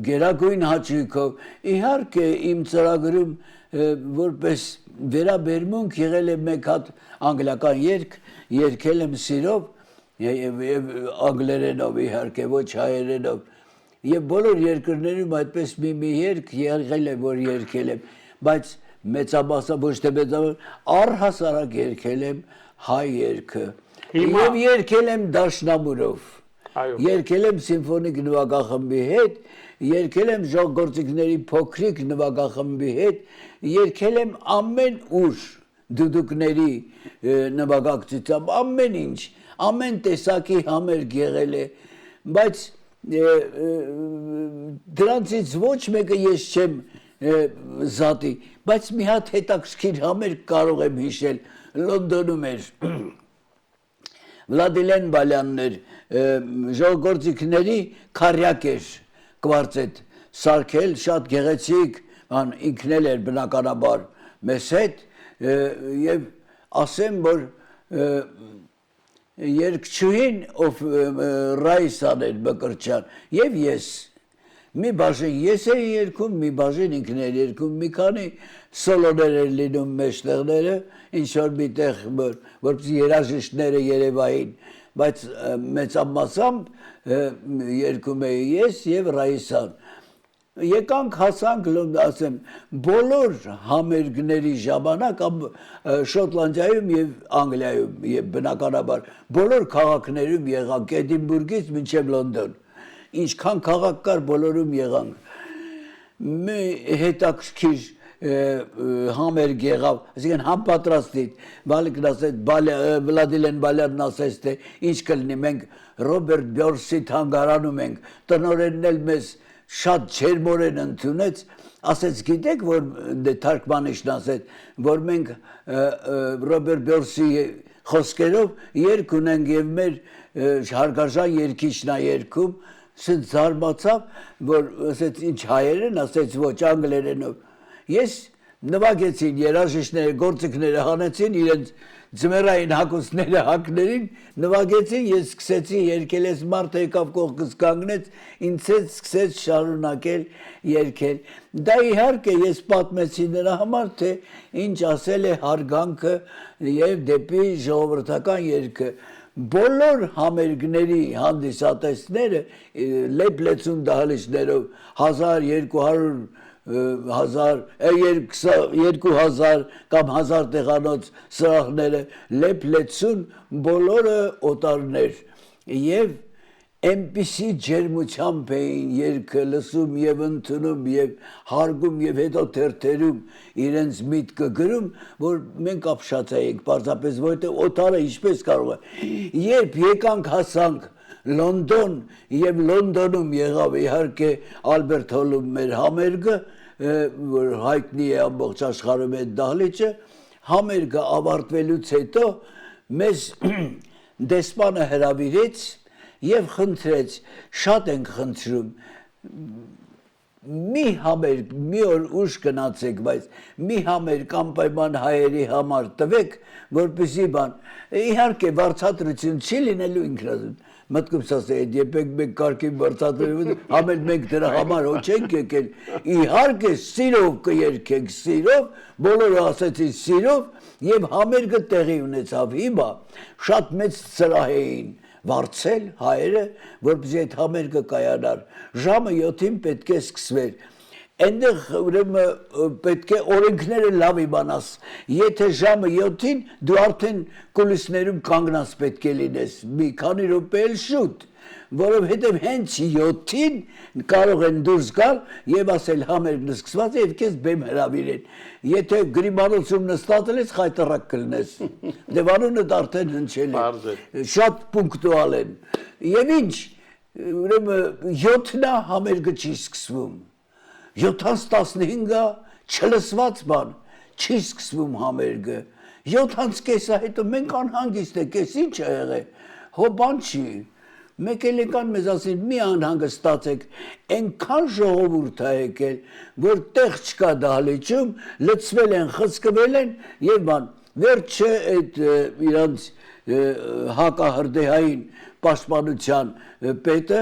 գերագույն հաճույքով իհարկե իմ ծրագրում որպես վերաբերմունք եղել է մեկ հատ անգլիական երգ, երգել եմ սիրով եւ անգլերենով իհարկե ոչ հայերենով եւ բոլոր երկրներում այդպես մի երգ եղել է որ երգել եմ, բայց մեծամասամբ ոչ թե մեծամասամբ առհասարակ երգել եմ հայ երգը եւ երգել եմ դաշնամուրով Երգել եմ սիմֆոնիկ նվագախմբի հետ, երգել եմ ժողովրդիկների փոքրիկ նվագախմբի հետ, երգել եմ ամեն ուր դուդուկների նվագակցությամբ, ամեն ինչ, ամեն տեսակի համերգ եղել է, բայց դրանցից ոչ մեկը ես չեմ զատի, բայց մի հատ հետաքրքիր համերգ կարող եմ հիշել, Լոնդոնում էր Վլադիլեն Բալյանն էր, ժողովրդիկների քարյակ էր կվարտետ սարքել, շատ գեղեցիկ, ինքն էլ էր բնականաբար մեզ հետ եւ ասեմ, որ երգչուհին ով Ռայսան էր Բկրտչյան եւ ես մի բաժին ես էի երգում, մի բաժին ինքն էր երգում, մի քանի սոլոներ էր լինում մեջտեղները, ինչ որ միտեղ, որպեսզի երաժիշտները երևային, բայց մեծամասամբ երգում էի ես եւ Ռայսան։ Եկանք հասանք, ասեմ, բոլոր համերգների ժամանակ Շոտլանդիայում եւ Անգլիայում եւ բնականաբար բոլոր քաղաքներում եղանք Էդինբուրգից մինչեւ Լոնդոն։ Ինչքան քաղաք կար բոլորում եղանք։ Մի հետաքրքիր համերգ եղավ, այսինքն համապատրաստի, Վալիկն ասեց, Վլադիլեն Բալյանն ասեց, թե ինչ կլինի, մենք Ռոբերտ Բյորսի թանգարանում ենք, տնօրենն էլ մեզ շատ ջերմորեն ընդունեց, ասեց, գիտեք, որ թարգմանիչն ասեց, որ մենք Ռոբերտ Բյորսի խոսքերով երգ ունենք եւ մեր հարգարժան երգիչն է երգում, ասեց զարմացավ, որ ասեց ինչ հայեր են, ասեց ոչ անգլերենով։ Ես նվագեցին երաժիշտները, գործիքները հանեցին, իրենց ձմեռային հագուստները հագներին, նվագեցին, ես սկսեցի երգել, ես մարդը եկավ կողքս կանգնեց, ինձ հետ սկսեց շարունակել երգել։ Դա իհարկե ես պատմեցի նրա համար, թե ինչ ասել է հարգանքը եւ դեպի ժողովրդական երգը։ Բոլոր համերգների հանդիսատեսները լեփլեցուն դահլիճներով 2000 կամ 1000 տեղանոց սրահները լեփլեցուն բոլորը օտարներ եւ այնպիսի ջերմությամբ էին երգը լսում եւ ընդունում եւ հարգում եւ հետո թերթերում իրենց միտքը գրում, որ մենք ապշած էինք պարզապես, որովհետեւ օտարը ինչպես կարող է։ Երբ եկանք հասանք Լոնդոն եւ Լոնդոնում եղավ իհարկե Ալբերտ հոլում մեր համերգը, որ հայտնի է ամբողջ աշխարհում այդ դահլիճը, համերգը ավարտվելուց հետո մեզ դեսպանը հրավիրեց եւ խնդրեց, շատ ենք խնդրում, մի համերգ, մի օր ուշ գնացեք, բայց մի համերգ անպայման հայերի համար տվեք, որպեսզի բան, իհարկե վարձատրություն չի լինելու ինքնազոտ, մտքումս ասել, երբեք մենք կարգին վարձատրություն, համել մենք դրա համար ոչ ենք եկել, իհարկե սիրով կերգենք, սիրով, բոլորը ասեցին սիրով եւ համերգը տեղի ունեցավ, հիմա շատ մեծ սրահ էին վարձել հայերը, որպեսզի այդ համերգը կայանար, ժամը 7-ին պետք է սկսվեր, այնտեղ ուրեմն պետք է օրենքները լավ իմանաս, եթե ժամը 7-ին դու արդեն կուլիսներում կանգնած պետք է լինես, մի քանի րոպե էլ շուտ, որովհետև հենց 7-ին կարող են դուրս գալ եւ ասել համերգն սկսված է եւ քեզ բեմ հրավիրեն, եթե գրիմանոցում նստածել ես խայտարակ կլնես, դեվանունը արդեն հնչել է, շատ պունկտուալ են, եւ ինչ, ուրեմն 7-նա համերգը չի սկսվում, 7-15-ը չլսված բան, չի սկսվում համերգը, 7:30 հետո մենք անհանգիստ ենք, էս ինչ է եղել, հո բան չի, մեկ էլ եկան մեզ ասին, մի անհանգստացեք, այնքան ժողովուրդ է եկել, որ տեղ չկա դահլիճում, լցվել են, խցկվել են եւ բան, վերջը այդ իրանց հակահրդեհային պաշտպանության պետը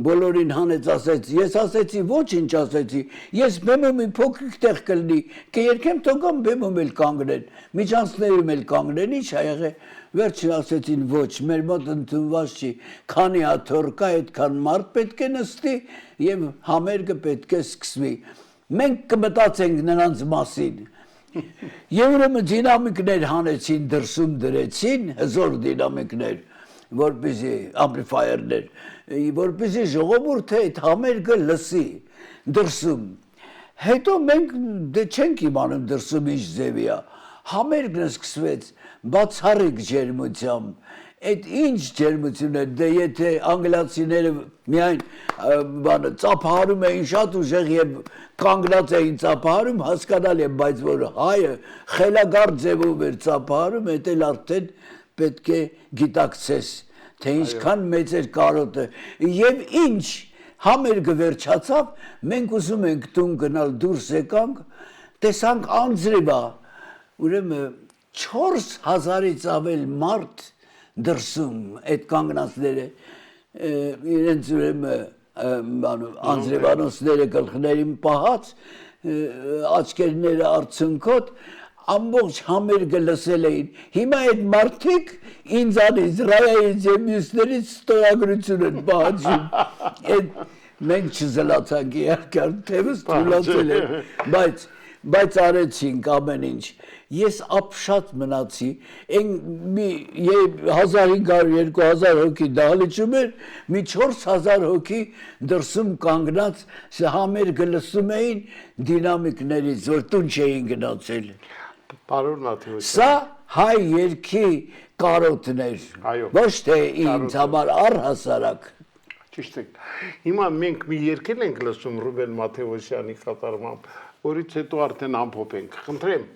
բոլորին հանեց ասեց, ես ասեցի, ոչինչ ասեցի, ես բեմում մի փոքրիկ տեղ կլինի, կերկեմ թողամ բեմում էլ կանգնեն, միջանցներում էլ կանգնեն, ինչ ա եղել, վերջին ասեցին ոչ, մեր մոտ ընդունված չի, քանի աթոռ կա, այդքան մարդ պետք է նստի եւ համերգը պետք է սկսվի։ Մենք կմտածենք նրանց մասին։ Եվ ուրեմն դինամիկներ հանեցին, դրսում դրեցին, հզոր դինամիկներ։ որպեսզի ամպլիֆայերներ, որպեսզի ժողովուրդը այդ համերգը լսի դրսում։ Հետո մենք դե չենք իմանում դրսում ինչ ձևի է։ Համերգն սկսվեց բացառիկ ջերմությամբ։ Այդ ինչ ջերմություն է, դե եթե անգլիացիները միայն բանը ծափահարում էին շատ ուժեղ եւ կանգնած էին ծափահարում, հասկանալի է, բայց որ հայը խելագար ձևով էր ծափահարում, դա էլ արդեն պետք է գիտակցես, թե ինչքան մեծ էր կարոտը եւ ինչ համերգը վերջացավ, մենք ուզում ենք տուն գնալ, դուրս եկանք, տեսանք անձրևա, ուրեմն 4000-ից ավել մարդ դրսում այդ կանգնածները իրենց ուրեմն անձրևանոցները գլխներին պահած, աչքերները արցունքոտ, ամբողջ համերգը լսել էին։ Հիմա այդ մարդիկ ինձանից, Ռայայից եւ մյուսներից ստորագրություն են պահանջում։ Մենք չզլացանք իհարկե, թեւս թույլատրել են, բայց արեցինք ամեն ինչ։ Ես ապշած մնացի, այն 1500-2000 հոգի դահլիճում էր, մի 4000 հոգի դրսում կանգնած համերգը լսում էին դինամիկներից, որ տուն չէին գնացել։ Պարոն Մաթեոսյան։ Սա հայ երկի կարոտն էր, ոչ թե ինձ համար առհասարակ։ Ճիշտ է։ Հիմա մենք մի երկել ենք լսում Ռուբեն Մաթեոսյանի կատարմամբ, որից հետո արդեն ամփոփենք։ Խնդրեմ։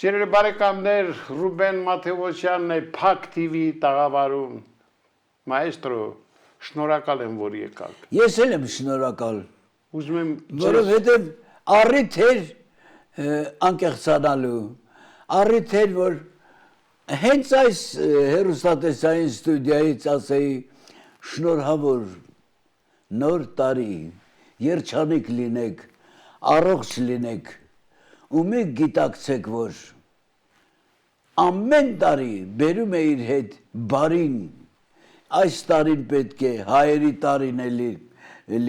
Սիրելի բարեկամներ, Ռուբեն Մաթեոսյանն է Փակ TV տաղավարում։ Մայստրո, շնորհակալ եմ, որ եկաք։ Ես էլ եմ շնորհակալ։ Ուզում եմ որովհետև առիթ էր անկեղծանալու առիթ էր, որ հենց այս հեռուստատեսային ստուդիայից ասեի շնորհավոր նոր տարի, երջանիկ լինեք, առողջ լինեք ու մի գիտակցեք, որ ամեն տարի բերում է իր հետ բարին, այս տարին պետք է հայերի տարին է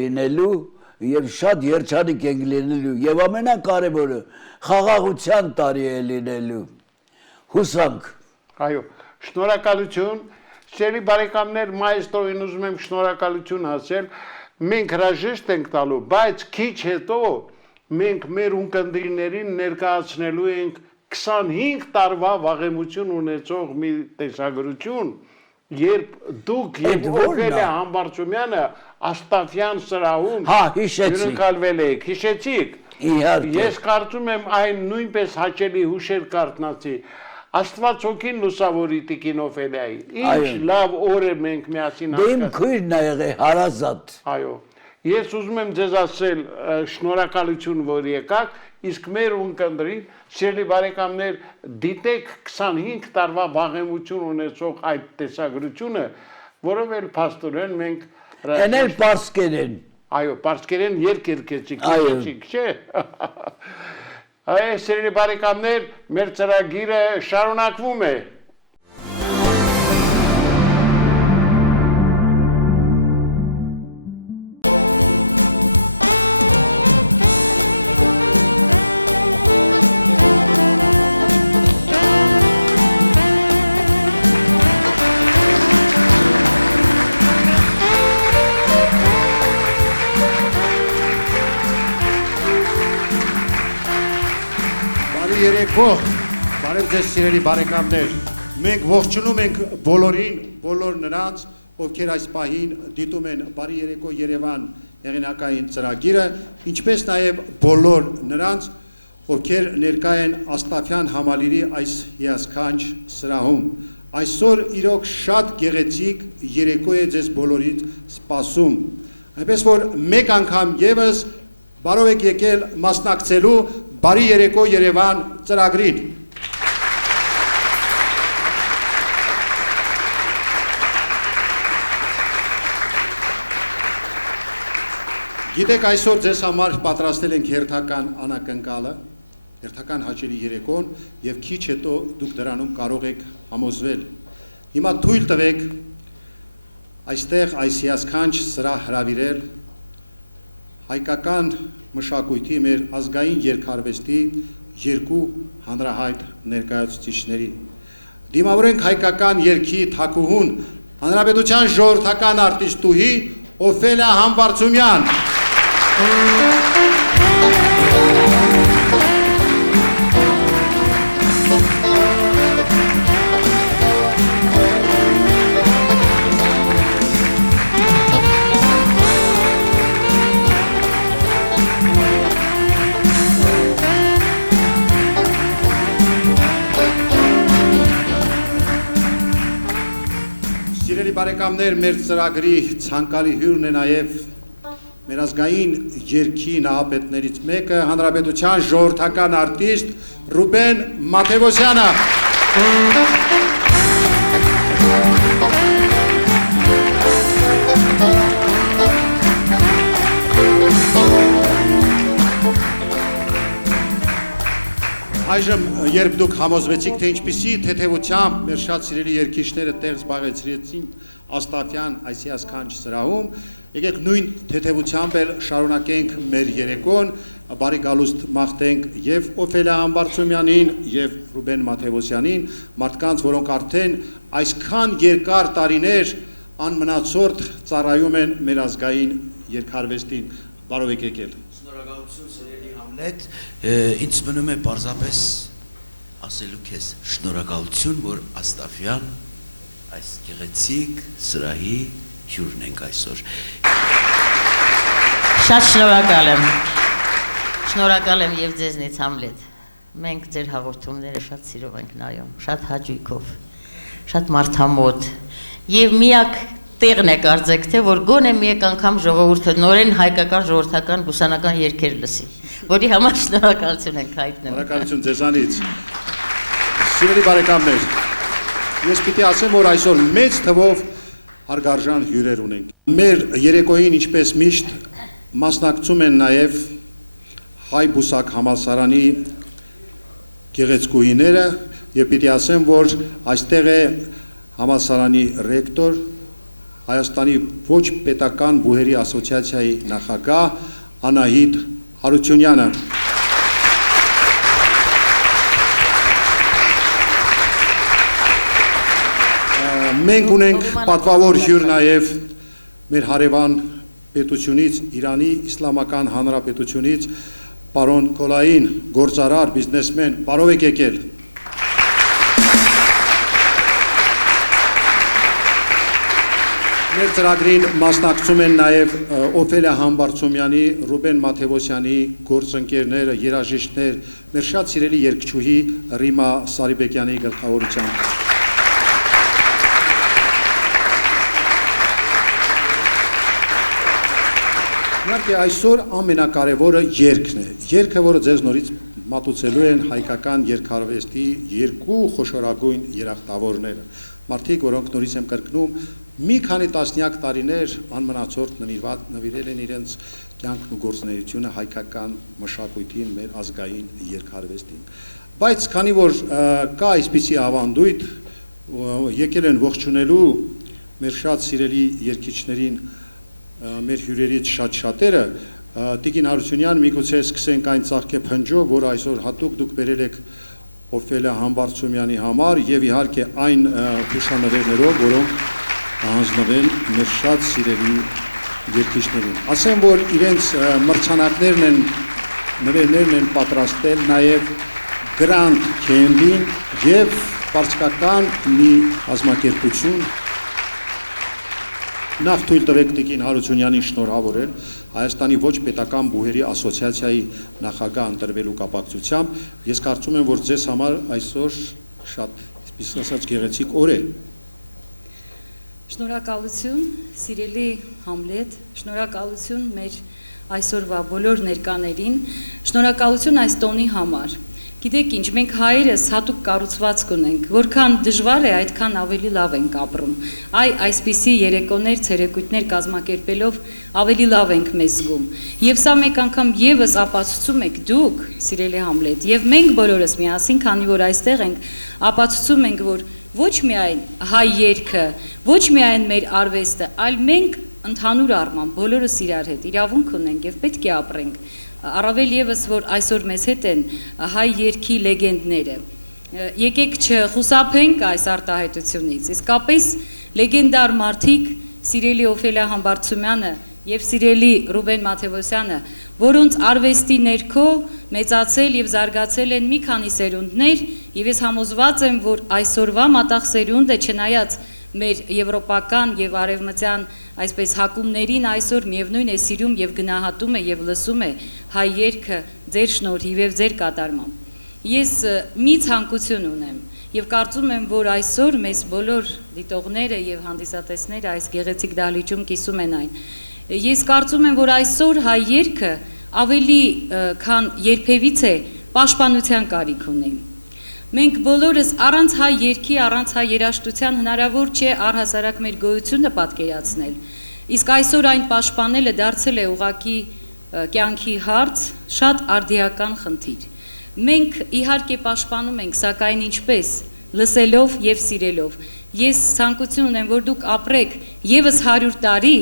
լինելու և շատ երջանիկ ենք լինելու և ամենակարևորը խաղաղության տարի է լինելու, հուսանք։ Այո, շնորհակալություն, սիրելի բարեկամներ, մայիստրոյին ուզում եմ շնորհակալություն ասել, մենք հրաժեշտ ենք տալու, բայց քիչ հետո մենք մեր ունկնդիրներին ներկայացնելու ենք 25 տարվա վաղեմություն ունեցող մի տեսագրություն, երբ դուք և Օֆելիա Համբարձումյանը Աստաֆյան սրահում հյուրընկալվել եք, հիշեցիք, ես կարծում եմ այն նույնպես հաճելի հուշեր կարդնացի, Աստված հոգին լուսավորի տիկին Օֆելիայի, ինչ լավ օր է մենք միասին հասկացել։ Դե իմ քույրն ա եղել հարազատ։ Այո, ես ուզում եմ ձեզ ասել շնորհակալություն, որ եկաք, իսկ մեր ունկնդրին, սիրելի բարեկամներ, դիտեք 25 տարվա վաղեմություն ունեցող այդ տեսագրությունը, որով էլ փաստորեն մենք Են էլ պարսկերեն։ Այո, պարսկերեն երկերկեցիք, չէ։ Այս սիրելի բարեկամներ, մեր ծրագիրը շարունակվում է։ Երեկո, բարև ձեզ սիրելի բարեկամներ, մենք ողջունում ենք բոլորին, բոլոր նրանց, ովքեր այս պահին դիտում են Բարի երեկո Երևան հեղինակային ծրագիրը, ինչպես նաև բոլոր նրանց, ովքեր ներկա են Աստաֆյան համալիրի այս հիասքանչ սրահում։ Այսօր իրոք շատ գեղեցիկ երեկո է ձեզ բոլորից սպասում, այնպես որ մեկ անգամ ևս բարով եք եկել մասնակցելու Բարի երեկո Երևան ծրագրին։ Գիտեք, այսօր ձեզ համար պատրաստել ենք հերթական անակնկալը, հերթական հաճելի երեկոն և քիչ հետո դուք դրանում կարող եք համոզվել։ Հիմա թույլ տվեք այստեղ այս հիասքանչ սրահ հրավիրել հայկական մշակույթի մեր ազգային երգարվեստի երկու հանրահայտ ներկայացուցիչների։ Դիմավորենք հայկական երգի թագուհուն, հանրապետության ժողովրդական արտիստուհի Օֆելիա Համբարձումյան։ Բարեկամներ, մեր ծրագրի ցանկալի հյուրն է նաև մեր ազգային երգի նահապետներից մեկը, հանրապետության ժողովրդական արտիստ Ռուբեն Մաթևոսյանը։ Այժմ երբ դուք համոզվեցիք, թե ինչպիսի թեթևությամբ մեր շատ սիրելի երգիչները տեղ զբաղեցրեցին Աստաֆյան այս հիասքանչ սրահում, եկեք նույն թեթևությամբ էլ շարունակենք մեր երեկոն, բարի գալուստ մաղթենք և Օֆելիա Համբարձումյանին և Ռուբեն Մաթևոսյանին, մարդկանց, որոնք արդեն այսքան երկար տարիներ անմնացորդ ծառայում են մեր ազգային երգարվեստին։ Բարով եք եկել։ Շնորհակալություն սիրելի Համլետ, ինձ մնում է պարզապես ասելու քեզ շնորհակալություն, որ Աստաֆյան այս գեղեցիկ սրահի հյուրն ենք այսօր։ Շատ շնորհակալ եմ։ Շնորհակալ եմ եւ ձեզնից Համլետ։ Մենք ձեր հաղորդումները շատ սիրով ենք նայում, շատ հաճույքով, շատ մարդամոտ եւ միակ տեղն է կարծեք թե որ գոնե մեկ անգամ ժողովուրդը նորեն հայկական ժողովրդական բուսանական երգեր լսի, որի համար շնորհակալություն ենք հայտնում։ Շնորհակալություն ձեզանից։ Սիրելի բարեկամներ, ես պիտի ասեմ, որ այսօր մեծ թվով հարգարժան հյուրեր ունենք։ Մեր երեկոյին ինչպես միշտ մասնակցում են նաև հայ բուսակ համալսարանի գեղեցկուհիները եւ պիտի ասեմ, որ այստեղ է համալսարանի ռեկտոր, Հայաստանի ոչ պետական բուհերի ասոցիացիայի նախագահ Անահիտ Հարությունյանը։ Մենք ունենք պատվավոր հյուր նաև մեր հարևան պետությունից, Իրանի Իսլամական Հանրապետությունից, պարոն Կոլային գործարար, բիզնեսմեն, բարով եք եկել։ Մեր ծրագրին մասնակցում են նաև Օֆելիա Համբարձումյանի, Ռուբեն Մաթևոսյանի գործընկերները, երաժիշտներ, մեր շատ սիրելի երգչուհի Ռիմա Սարիբեկյանի գլխավորությամբ։ Իհարկե այսօր ամենակարևորը երգն է։ Երգը, որը ձեզ նորից մատուցելու են հայկական երգարվեստի երկու խոշորագույն երախտավորները։ Մարդիկ, որոնք նորից եմ կրկնում, մի քանի տասնյակ տարիներ անմնացորդ նվիրել են իրենց կյանքն ու գործունեությունը հայկական մշակույթին, մեր ազգային երգարվեստին։ Բայց քանի որ կա այսպիսի ավանդույթ, եկել են ողջունելու մեր շատ սիրելի երգիչներին, մեր հյուրերից շատ-շատերը, Տիկին Հարությունյան, միգուցե սկսենք այն ծաղկե փնջով, որ այսօր հատուկ դուք բերել եք Օֆելիա Համբարձումյանի համար եւ իհարկե այն հուշանվերներով, որոնք հանձնվել մեր շատ սիրելի երգիչներին։ Ասեմ, որ իրենց մրցանակներն են, նվերներն են պատրաստել նաև Grand Candy-ին եւ պարսկական մի կազմակերպություն։ Նախ թույլ տվեք Տիկին Հարությունյանին շնորհավորել Հայաստանի ոչ պետական բուհերի ասոցիացիայի նախագահ ընտրվելու կապակցությամբ։ Ես կարծում եմ, որ ձեզ համար այսօր շատ, այսպես ասած, գեղեցիկ օր է։ Շնորհակալություն, սիրելի Համլետ, շնորհակալություն մեր այսօրվա բոլոր ներկաներին, շնորհակալություն այս տոնի համար։ Գիտեք ինչ, մենք հայերս հատուկ կառուցվածք ունենք, որքան դժվար է, այդքան ավելի լավ ենք ապրում։ Այսպիսի երեկոներ, ցերեկույթներ կազմակերպելով ավելի լավ ենք մեզ զգում։ Եվ սա մեկ անգամ եւս ապացուցում եք դուք, սիրելի Համլետ, եւ մենք բոլորս միասին, քանի որ այստեղ ենք, ապացուցում ենք, որ ոչ միայն հայ երգը, ոչ միայն մեր արվեստը, այլ մենք ընդհանուր առմամբ բոլորս իրար հետ իրավունք ունենք եւ պետք է ապրենք։ Առավել եւս, որ այսօր մեզ հետ են հայ երգի լեգենդները։ Եկեք չխուսափենք այս արտահայտությունից։ Իսկապես լեգենդար մարդիկ, սիրելի Օֆելիա Համբարձումյանը եւ սիրելի Ռուբեն Մաթևոսյանը, որոնց արվեստի ներքո մեծացել եւ զարգացել են մի քանի սերունդներ, եւ ես համոզված եմ, որ այսօրվա մատաղ սերունդը, չնայած մեր եվրոպական եւ արևմտյան այսպես հակումներին, այսօր միևնույն է սիրում եւ գնահատում է եւ լսում է հայ երգը ձեր շնորհիվ եւ ձեր կատարմամբ։ Ես մի ցանկություն ունեմ եւ կարծում եմ, որ այսօր մեզ բոլոր դիտողները եւ հանդիսատեսները այս գեղեցիկ դահլիճում կիսում են այն։ Ես կարծում եմ, որ այսօր հայ երգը ավելի քան երբևիցե պաշտպանության կարիք ունի։ Մենք բոլորս առանց հայ երգի, առանց հայ երաժշտության հնարավոր չէ առհասարակ մեր գոյությունը պատկերացնել։ Իսկ այսօր այն պաշտպանելը դարձել է ուղղակի կյանքի հարց, շատ արդիական խնդիր։ Մենք իհարկե պաշտպանում ենք, սակայն ինչպես, լսելով եւ սիրելով։ Ես ցանկություն ունեմ, որ դուք ապրեք եւս 100 տարի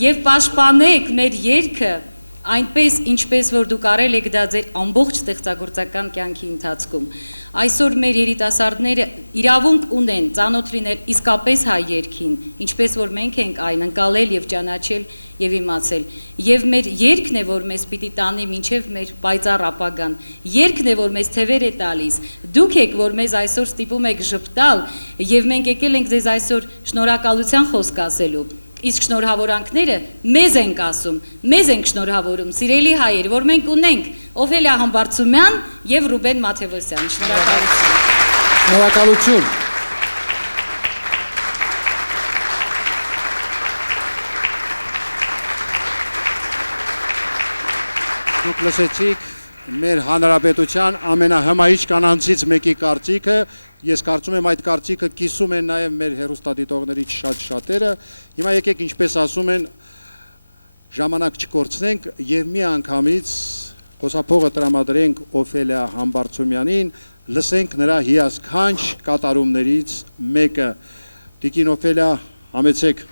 եւ պաշտպանեք մեր երգը այնպես, ինչպես որ դուք արել եք դա ձեր ամբողջ ստեղծագործական կյանքի ընթացքում։ Այսօր մեր երիտասարդները իրավունք ունեն ծանոթ լինել իսկապես հայ երգին, ինչպես որ մենք ենք այն ընկալել եւ ճանաչել եւ իմացել։ Եվ մեր երգն է, որ մեզ պիտի տանի մինչեւ մեր պայծառ ապագան։ Երգն է, որ մեզ թևեր է տալիս։ Դուք եք, որ մեզ այսօր ստիպում եք ժպտալ, եւ մենք եկել ենք ձեզ այսօր շնորհակալության խոսք ասելու։ Իսկ շնորհավորանքները մեզ ենք ասում, մեզ ենք շնորհավորում, սիրելի հայեր, որ մենք ունենք Օֆելիա Համբարձումյան եւ Ռուբեն Մաթևոսյան։ Շնորհակալություն։ Շնորհակալություն։ Դուք լսեցիք մեր հանրապետության ամենահմայիչ կանանցից մեկի կարծիքը, ես կարծում եմ այդ կարծիքը կիսում են նաև մեր հեռուստադիտողներից շատերը, հիմա եկեք ինչպես ասում են ժամանակ չկորցնենք եւ մի անգամից խոսափողը տրամադրենք Օֆելիա Համբարձումյանին, լսենք նրա հիասքանչ կատարումներից մեկը, Տիկին Օֆելիա, համեցեք։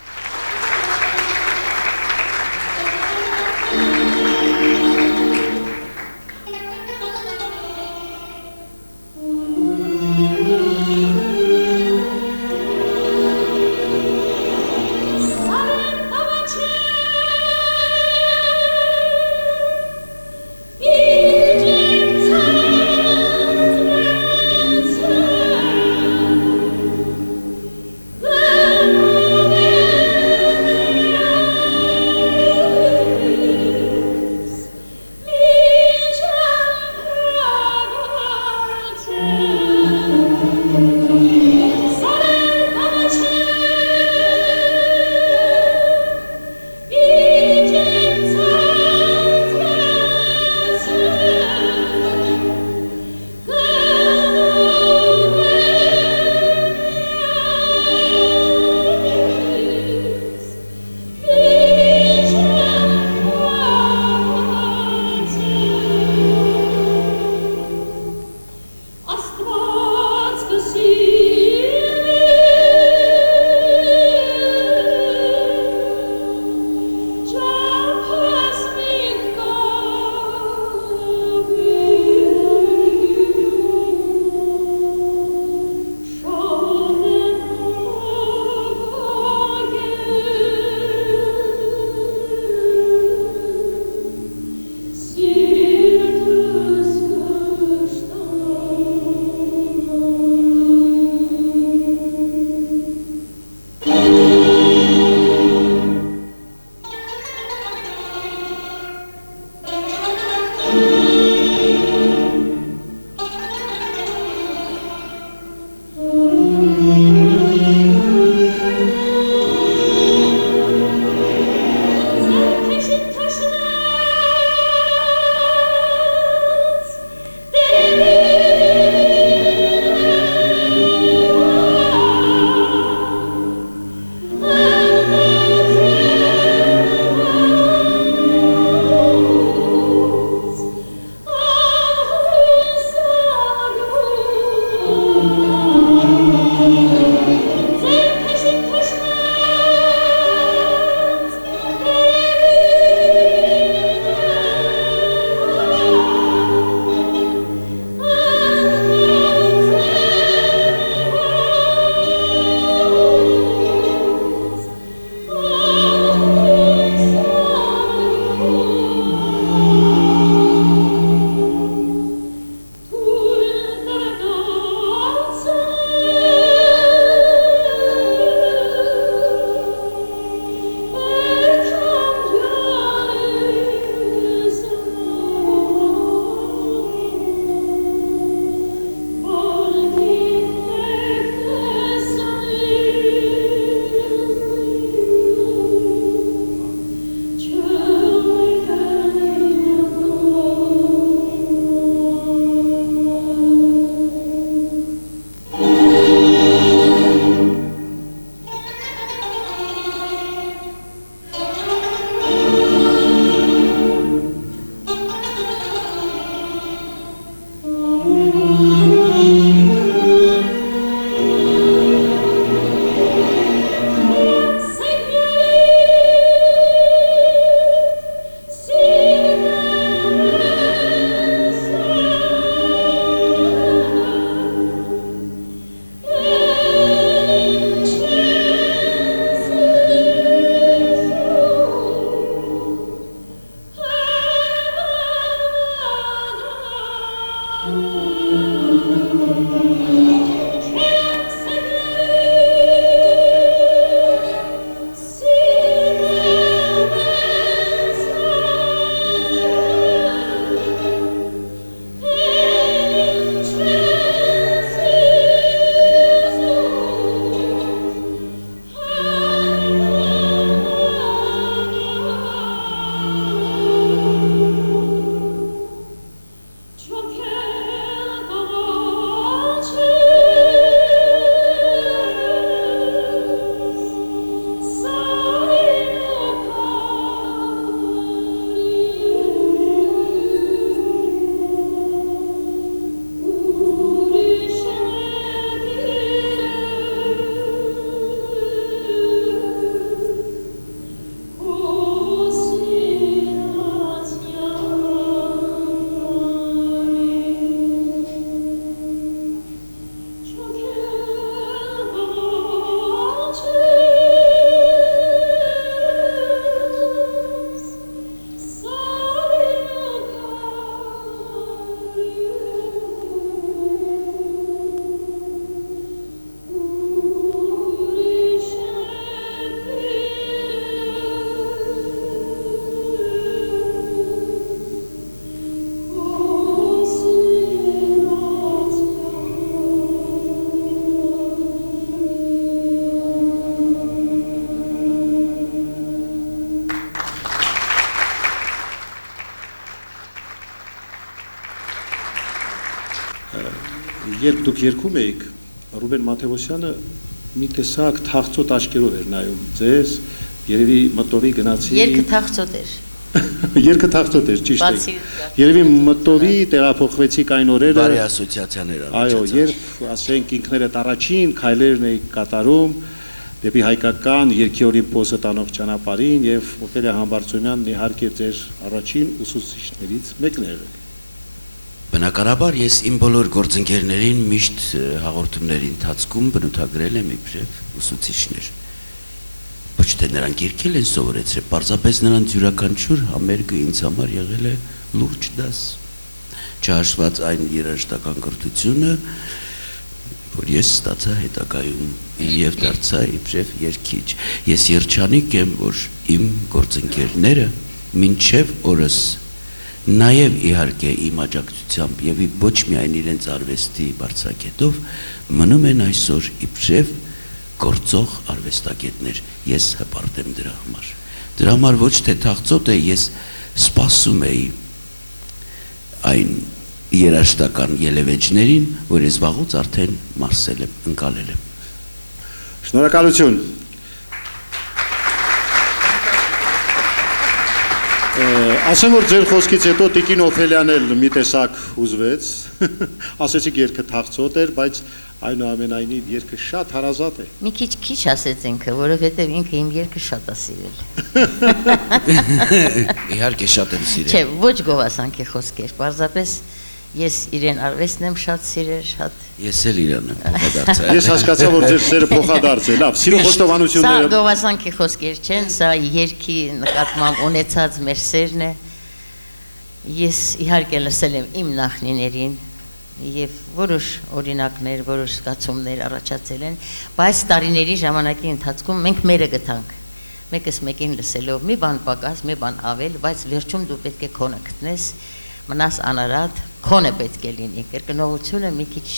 երբ դուք երգում էիք, Ռուբեն Մաթևոսյանը մի տեսակ թախծոտ աչքերով էր նայում ձեզ, երևի մտովի գնացի։ Երգը թախծոտ էր։ Երգը թախծոտ էր, ճիշտ է։ Երևի մտովի տեղափոխվեցիք այն օրերը։ Բարի ասոցիացիաներ Այո, երբ ասենք ինքներդ առաջին քայլերն էիք կատարում դեպի հայկական երկի օլիմպոսը տանող ճանապարհին եւ Օֆելիա Համբարձումյանն իհարկե ձեր առաջին ուսուցիչներից մեկն էր։ Բնականաբար ես իմ բոլոր գործընկերներին միշտ հաղորդումների ընթացքում բնութագրել եմ իբրև ուսուցիչներ։ Ոչ թե նրանք երկել են սովորեցրել, պարզապես նրանց յուրաքանչյուր համերգը ինձ համար եղել է լուրջ դաս։ Չհաշված այն երաժշտական կրթությունը, որ ես ստացա հետագայում եւ դարձա իբրև երգիչ։ Ես երջանիկ եմ, որ իմ գործընկերները մինչև օրս նաև իհարկե իմ աջակցությամբ եւ ոչ միայն իրենց արվեստի բարձրակետով մնում են այսօր իբրև գործող արվեստագետներ։ Ես հպարտ եմ դրա համար։ Դրա համար ոչ թե թախծոտ է, ես սպասում էի այն երաժշտական ելևէջներին, որ ես վաղուց արդեն մարսել եմ, ընկալել եմ։ Շնորհակալություն։ Ասեմ, որ ձեր խոսքից հետո Տիկին Օֆելյան էլ մի տեսակ հուզվեց, ասեցիք երգը թախծոտ էր, բայց այնուամենայնիվ երգը շատ հարազատ է։ Մի քիչ ասեց ինքը, որովհետև ինքը իմ երգը շատ է սիրել։ Իհարկե շատ եմ սիրել։ Չէ, ոչ գովասանքի խոսքեր, պարզապես ես իրեն արվեստն եմ շատ սիրել, շատ։ Ես էլ իրան եմ փոխադարձել։ Ես հասկացա, որ ձեր սերը փոխադարձ է, լավ, սիրո խոստովանությունները։ Սա գովասանքի խոսքեր չեն, սա երգի նկատմամբ ունեցած մեր սերն է։ Ես իհարկե լսել եմ իմ նախնիներին եւ որոշ օրինակներ, որոշ զգացումներ առաջացել են, բայց տարիների ժամանակի ընթացքում մենք մերը գտանք։ Մեկս մեկին լսելով մի բան պակաս, մի բան ավել, բայց վերջում դու պետք է քոնը գտնես, մնաս անարատ, քոնը պետք է լինի։ Կրկնողությունը մի քիչ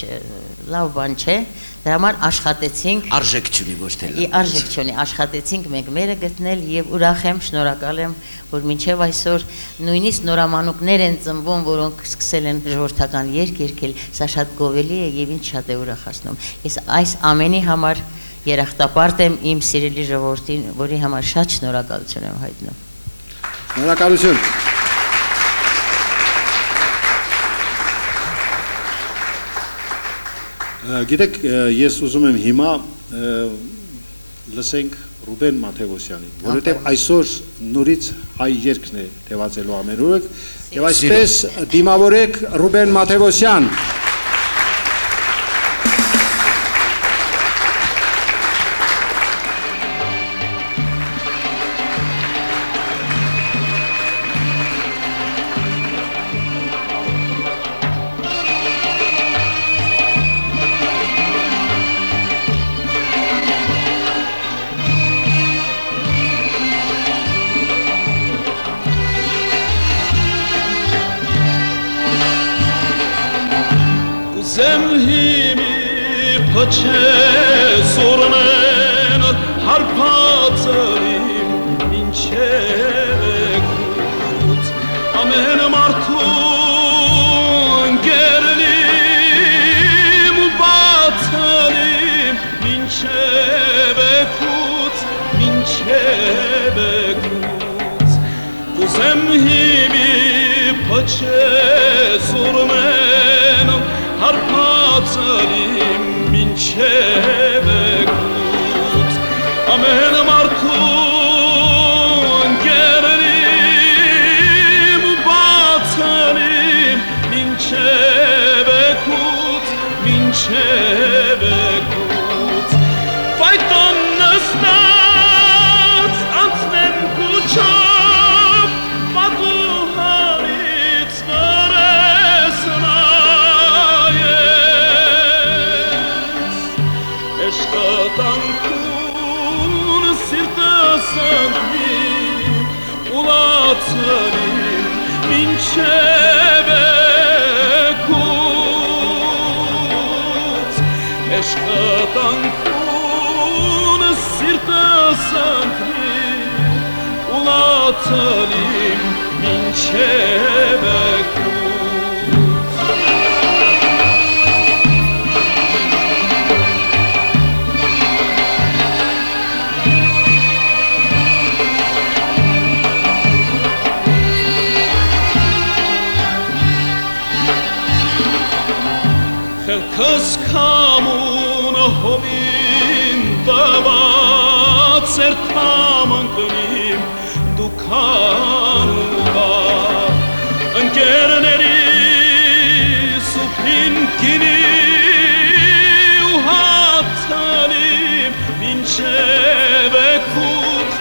լավ բան չէ, դրա համար աշխատեցինք։ Արժեք չունի, ոչ թե լավ։ Արժեք չունի, աշխատեցինք մենք մերը գտնել եւ ուրախ եմ, շնորհակալ եմ, որ մինչեւ այսօր նույնիսկ նորամանուկներ են ծնվում, որոնք սկսել են ժողովրդական երգ երգել, սա շատ գովելի է եւ ինձ շատ է ուրախացնում։ Ես այս ամենի համար երախտապարտ եմ իմ սիրելի ժողովրդին, որի համար շատ շնորհակալություն եմ հայտնում։ Շնորհակալություն։ Գիտեք, ես ուզում եմ հիմա լսենք Ռուբեն Մաթևոսյանին, որովհետև այսօր նորից հայ երգն է թևածելու ամենուրեք, եւ այսպես դիմավորեք Ռուբեն Մաթևոսյան։ Սուրմեն հարպացրիմ մինչև կուց ամեն մարդուն գերլիմ ու բացրիմ մինչև կուց կուզեմ հիմի փոչե սուրմեն հարպացրիմ մինչև կուց ամեն մարդուն գերլիմ ու բացրիմ մինչև կուց ֆայտոն նստած անցնեմ կուչով պատուհանից վրես Աշխատանքուն սիրտս ընկնի ուլացրիմ մինչև կուց Աշխատանքուն սիրտս ընկնի ուլացրիմ մինչև կուց Խելքս կամուն հովին տված երթամ ընկնիմ դուքան ու բավ ընկերների սուպին կինի ու հացանիմ մինչև եկուց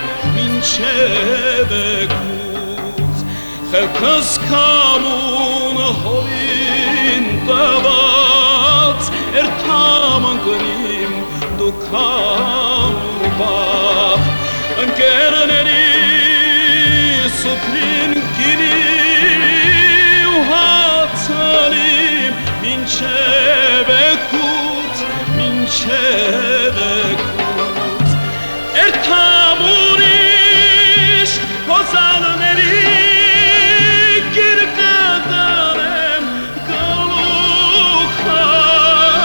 խելքս կամուն հովին տված երթամ ընկնիմ դուքան ու բավ ընկերների սուպին կինի ու հացանիմ մինչև եկուց երթամ ուրիշ հոսանների գիրկադանեմ գալուք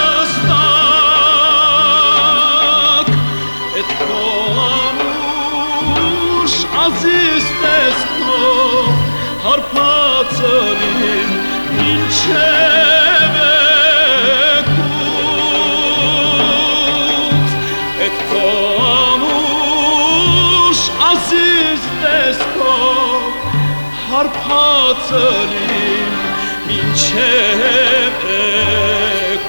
հաստակ էտ կողանուշ ազիզ տեսքով հարպացնիմ մինչև եկուց էտ կողանուշ ազիզ տեսքով հարպացնիմ մինչև եկուց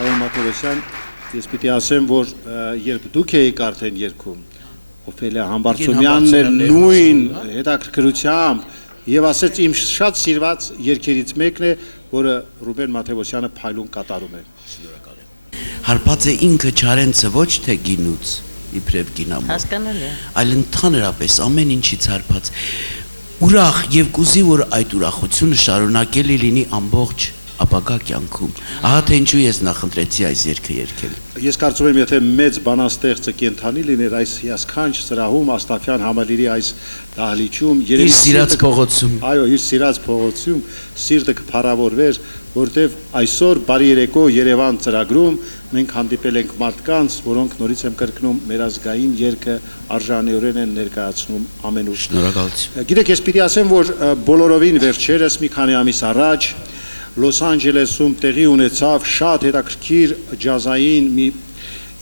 Արոն Մաթևոսյան, ես պիտի ասեմ, որ երբ դուք էիք արդեն երգում, Օֆելիա Համբարձումյանն էր նույն հետաքրքրությամբ եւ ասեց իմ շատ սիրված երգերից մեկն է, որը Ռուբեն Մաթևոսյանը փայլուն կատարում է։ Հարբած է ինքը Չարենցը ոչ թե գինուց, իբրև գինամոլ, Հասկանալի է։ այլ ընդհանրապես ամեն ինչից հարբած ուրախ եւ կուզի որ այդ ուրախությունը շարունակելի լինի ամբողջ ապագա կյանքում։ Ահա թե ինչու ես նախընտրեցի այս երգը երգել։ Ես կարծում եմ, եթե մեծ բանաստեղծը կենթանի լիներ այս հիասքանչ սրահում, Աստաֆյան համալիրի այս դահլիճում, Իր սիրած փողոցում։ Այո, իր սիրած փողոցում սիրտը կփառավորվեր, որտեվ այսօր բարի երեկո Երևան ծրագրում մենք հանդիպել ենք մարդկանց, որոնք նորից եմ կրկնում մեր ազգային երգը արժանիորեն են ներկայացնում ամենուր։ Շնորհակալություն։ Գիտեք, ես պիտի ասեմ, որ բոլորովին վերջերս մի քանի ամիս առաջ Լոս Անջելեսում տեղի ունեցավ շատ հետաքրքիր ջազային մի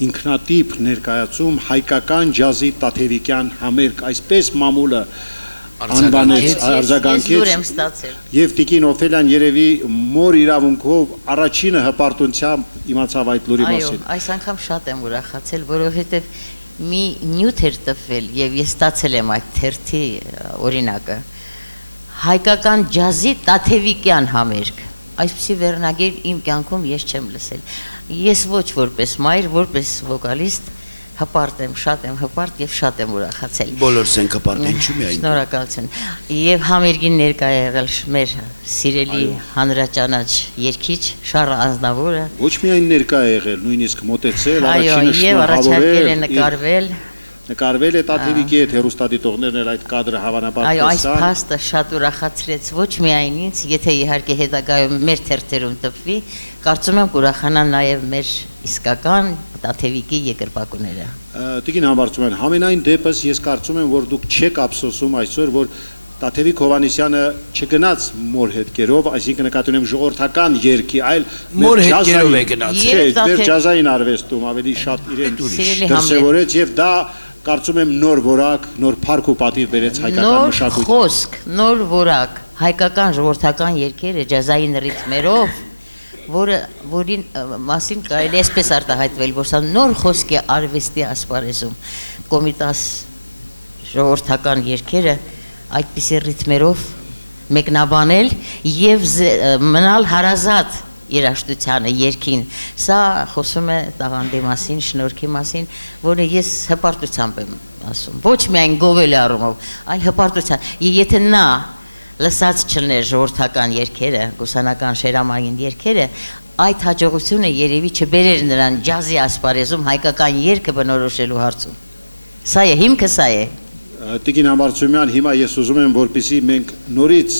ինքնատիպ ներկայացում հայկական ջազի տաթևիկյան համերգ, այսպես մամուլը անվանեց, արձագանքեց եւ Տիկին Օֆելյան երևի մոր իրավունքով առաջինը հպարտությամբ իմացավ այդ լուրի մասին։ Այո, այս անգամ շատ եմ ուրախացել, որովհետեւ մի նյութ էր տվել եւ ես ստացել եմ այդ թերթի օրինակը։ Հայկական ջազի տաթևիկյան համերգ։ Այսպիսի վերնագիր իմ կյանքում ես չեմ լսել։ Ես ոչ որպես մայր, որպես վոկալիստ հպարտ եմ, շատ եմ հպարտ եւ շատ եմ ուրախացել։ Բոլորս ենք հպարտ, ինչու՞ միայն։ Շնորհակալություն։ Եվ համերգին ներկա եղել մեր սիրելի հանրաճանաչ երգիչ Շառլ Ազնավուրը։ Ոչ միայն ներկա եղել, նույնիսկ մոտեցել, առաջինը շնորհավորել, նկարվել Նկարվել է տաթևիկի հետ հեռուստադիտողներն էլ այդ կադրը հավանաբար տեսան։ Այո, այս փաստը շատ ուրախացրեց ոչ միայն ինձ, եթե իհարկե հետագայում մեր թերթերում տպվի, կարծում եմ կուրախանան նաև մեր իսկական տաթևիկի երկրպագուները։ Տիկին Համբարձումյան, համենայն դեպս ես կարծում եմ, որ դուք չեք ափսոսում այսօր, որ Տաթևիկ Հովհաննիսյանը չգնաց մոր հետքերով, այսինքն նկատի ունեմ ժողովրդական երգի, այլ մոր հետքերով է գնացել։ Մեր ջազային արվեստում ավելի շատ իրեն դրսևորեց եւ դա կարծում եմ նոր որակ, նոր փառք ու պատիվ բերեց հայկական մշակույթին։ Նոր խոսք, նոր որակ, հայկական ժողովրդական երգերը ջազային ռիթմերով, որին մասին կարելի է այսպես արտահայտվել, որ սա նոր խոսք է արվեստի ասպարեզում։ Կոմիտաս ժողովրդական երգերը այդպիսի ռիթմերով մեկնաբանել եւ մնալ հարազատ երաժշտությանը, երգին։ Սա խոսում է տաղանդի մասին, շնորհքի մասին, որը ես հպարտությամբ եմ ասում։ Ոչ միայն գովելի առումով, այլ հպարտությամբ։ Եթե նա լսած չլներ ժողովրդական երգերը, գուսանական շերամային երգերը, այդ հաջողությունը երևի չբերեր նրան ջազի ասպարեզում հայկական երգը բնորոշելու հարցում։ Սա է, հիմքը սա է։ Տիկին Համբարձումյան, հիմա ես ուզում եմ, որպեսզի մենք նորից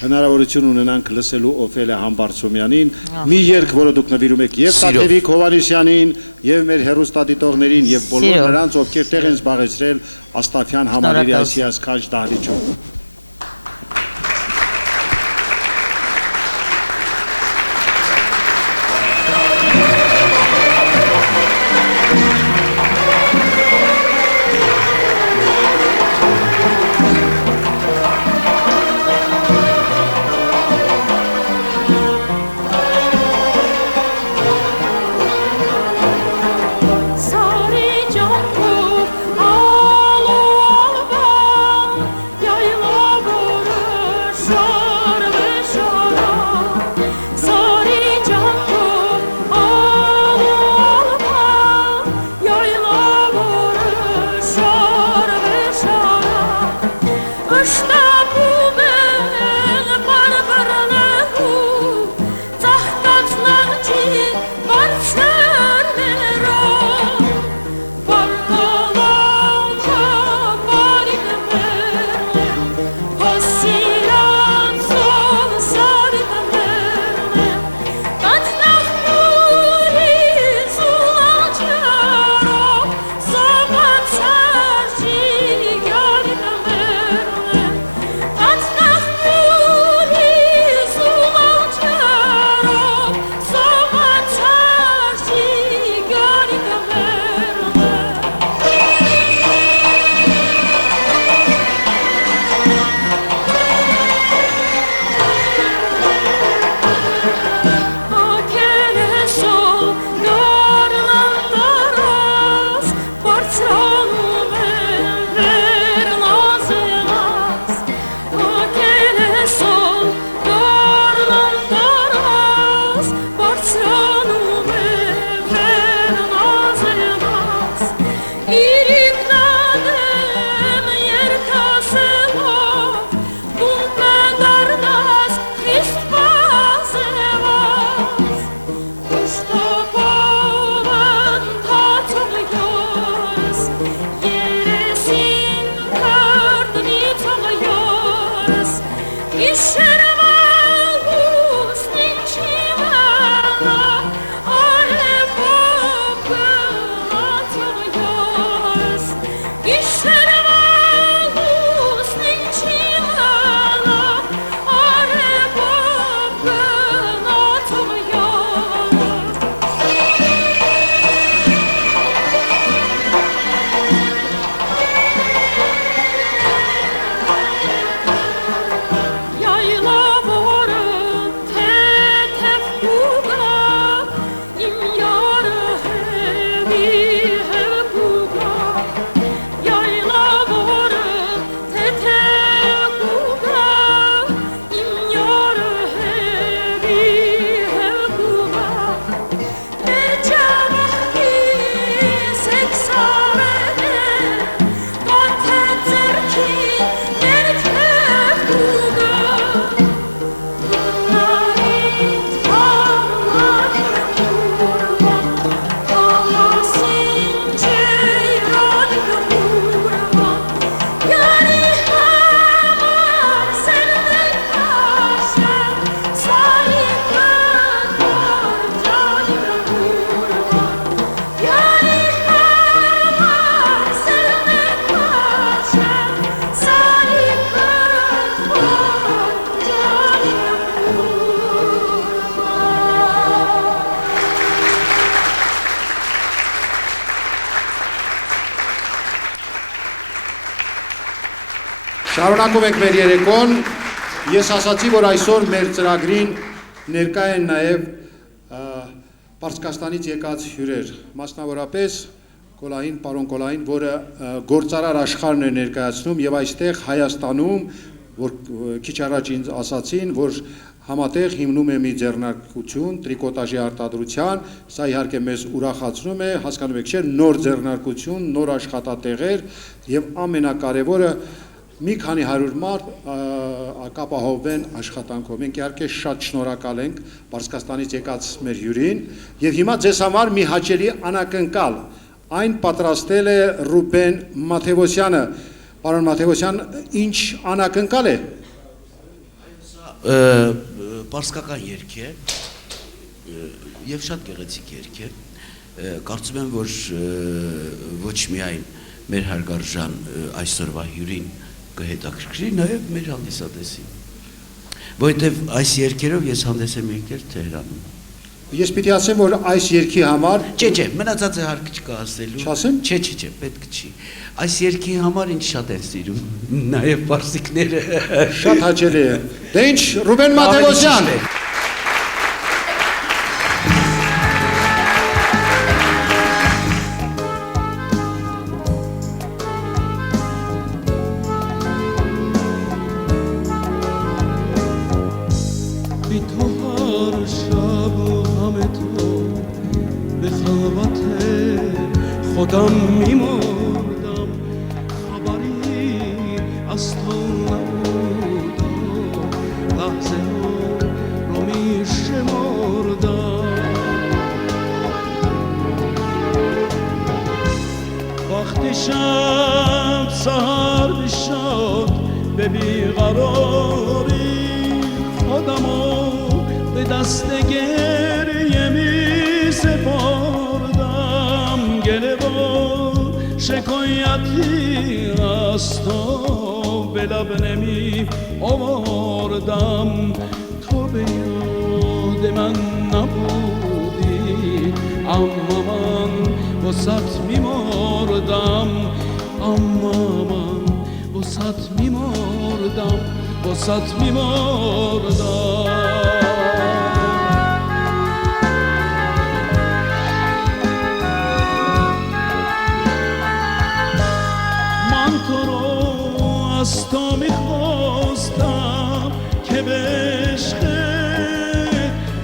հնարավորություն ունենանք լսելու Օֆելիա Համբարձումյանին, մի երգ, որը դուք նվիրում եք եւ Տաթևիկ Հովհաննիսյանին, եւ մեր հեռուստադիտողներին եւ բոլոր նրանց, ովքեր տեղ են զբաղեցրել Աստաֆյան համալիրի այս հիասքանչ դահլիճում։ Շարունակում ենք մեր երեկոն, ես ասացի, որ այսօր մեր ծրագրին ներկա են նաև Պարսկաստանից եկած հյուրեր, մասնավորապես Կոլային, պարոն Կոլային, որը գործարար աշխարհն է ներկայացնում եւ այստեղ Հայաստանում, որ քիչ առաջ ինձ ասացին, որ համատեղ հիմնում է մի ձեռնարկություն տրիկոտաժի արտադրության, սա իհարկե մեզ ուրախացնում է, հասկանում եք չէ, նոր ձեռնարկություն, նոր աշխատատեղեր եւ ամենակարևորը մի քանի 100 մարդ կապահովեն աշխատանքով։ Մենք իհարկե շատ շնորհակալ ենք Պարսկաստանից եկած մեր հյուրին եւ հիմա ձեզ համար մի հաճելի անակնկալ այն պատրաստել է Ռուբեն Մաթևոսյանը։ Պարոն Մաթևոսյան, ինչ անակնկալ է։ պարսկական երգ է եւ շատ գեղեցիկ երգ է։ Կարծում եմ, որ ոչ միայն մեր հարգարժան այսօրվա հյուրին կհետաքրքրի, նաեւ մեր հանդիսատեսին։ Որովհետեւ այս երգերով ես հանդես եմ եկել Թեհրանում։ Ես պիտի ասեմ, որ այս երգի համար Չէ, մնացածը հարկ չկա ասելու։ Չասեմ։ Չէ, պետք չի։ Այս երգի համար ինչ շատ են սիրում, նաև պարսիկները։ շատ հաճելի է։ Դե ինչ, Ռուբեն Մատևոսյան։ خودم میمردم خبری از تو نبودم لحظه رو میشمردم وقتی شب سحر میشد به بیقراری خودمو به دست گریه میسپردم گله و شکایتی از تو به لب نمی آوردم تو به یاد من نبودی اما من واسط میمردم اما من واسط میمردم واسط میمردم از تو میخواستم که به عشق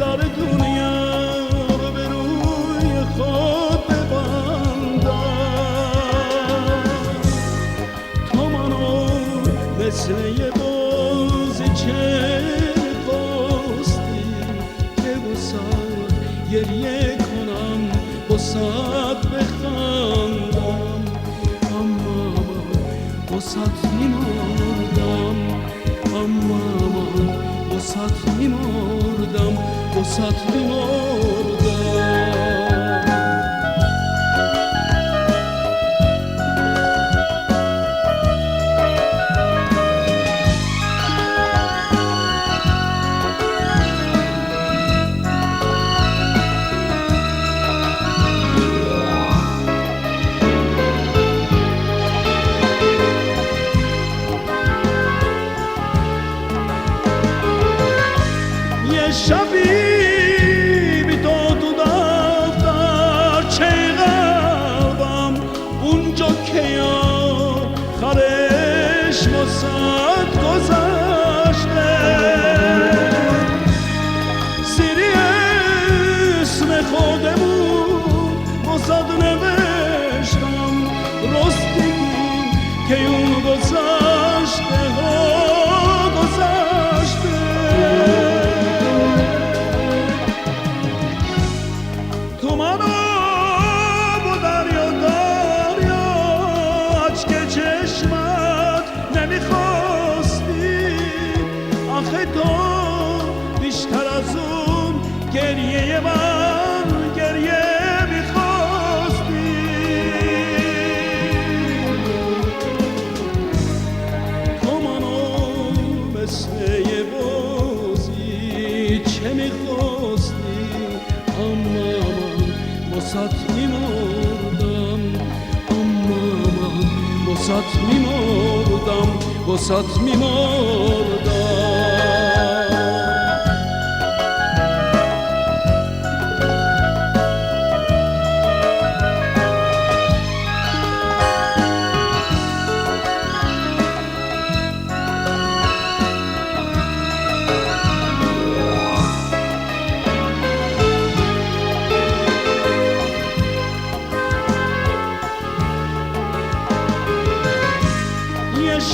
در دنیا رو به روی خود ببندم تو منو مثل یه بازیچه خواستی که واسد گریه کنم واسد بخندم اما واسط میمردم اما من واسط میمردم واسط میمردم شبی بی تو دفتر چه قلبم اونجا که آخرش واسد گذشته زیری اسم خودمون واسد نوشتم رستگی که اون گذشته بیشتر از اون گریه من گریه میخواستی تو منو مثل یه بازی چه میخواستی اما من واسط میمردم اما من واسط میمردم واسط میمردم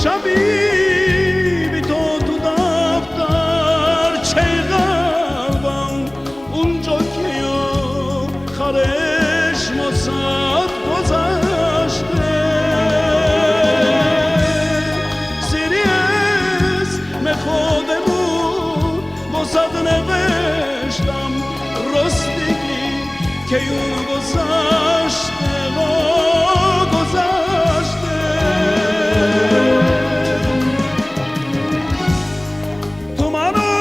شبی بی تو posadne veştam rostigi که اون گذاشته تو منو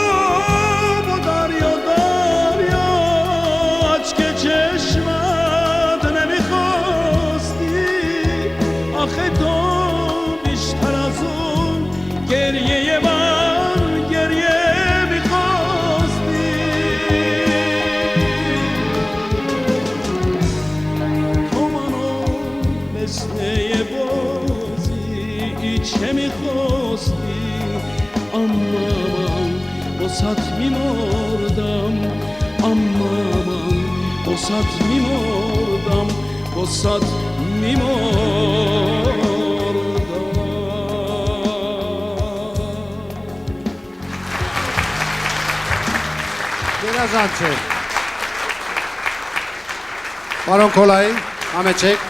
با دریا اچ که چشمت نمیخواستی آخه تو بیشتر از اون گریه من گریه چه میخواستی اما من واسط میمردم اما من واسط میمردم واسط Գերազանց է։ Պարոն Քոլայի, համեցեք։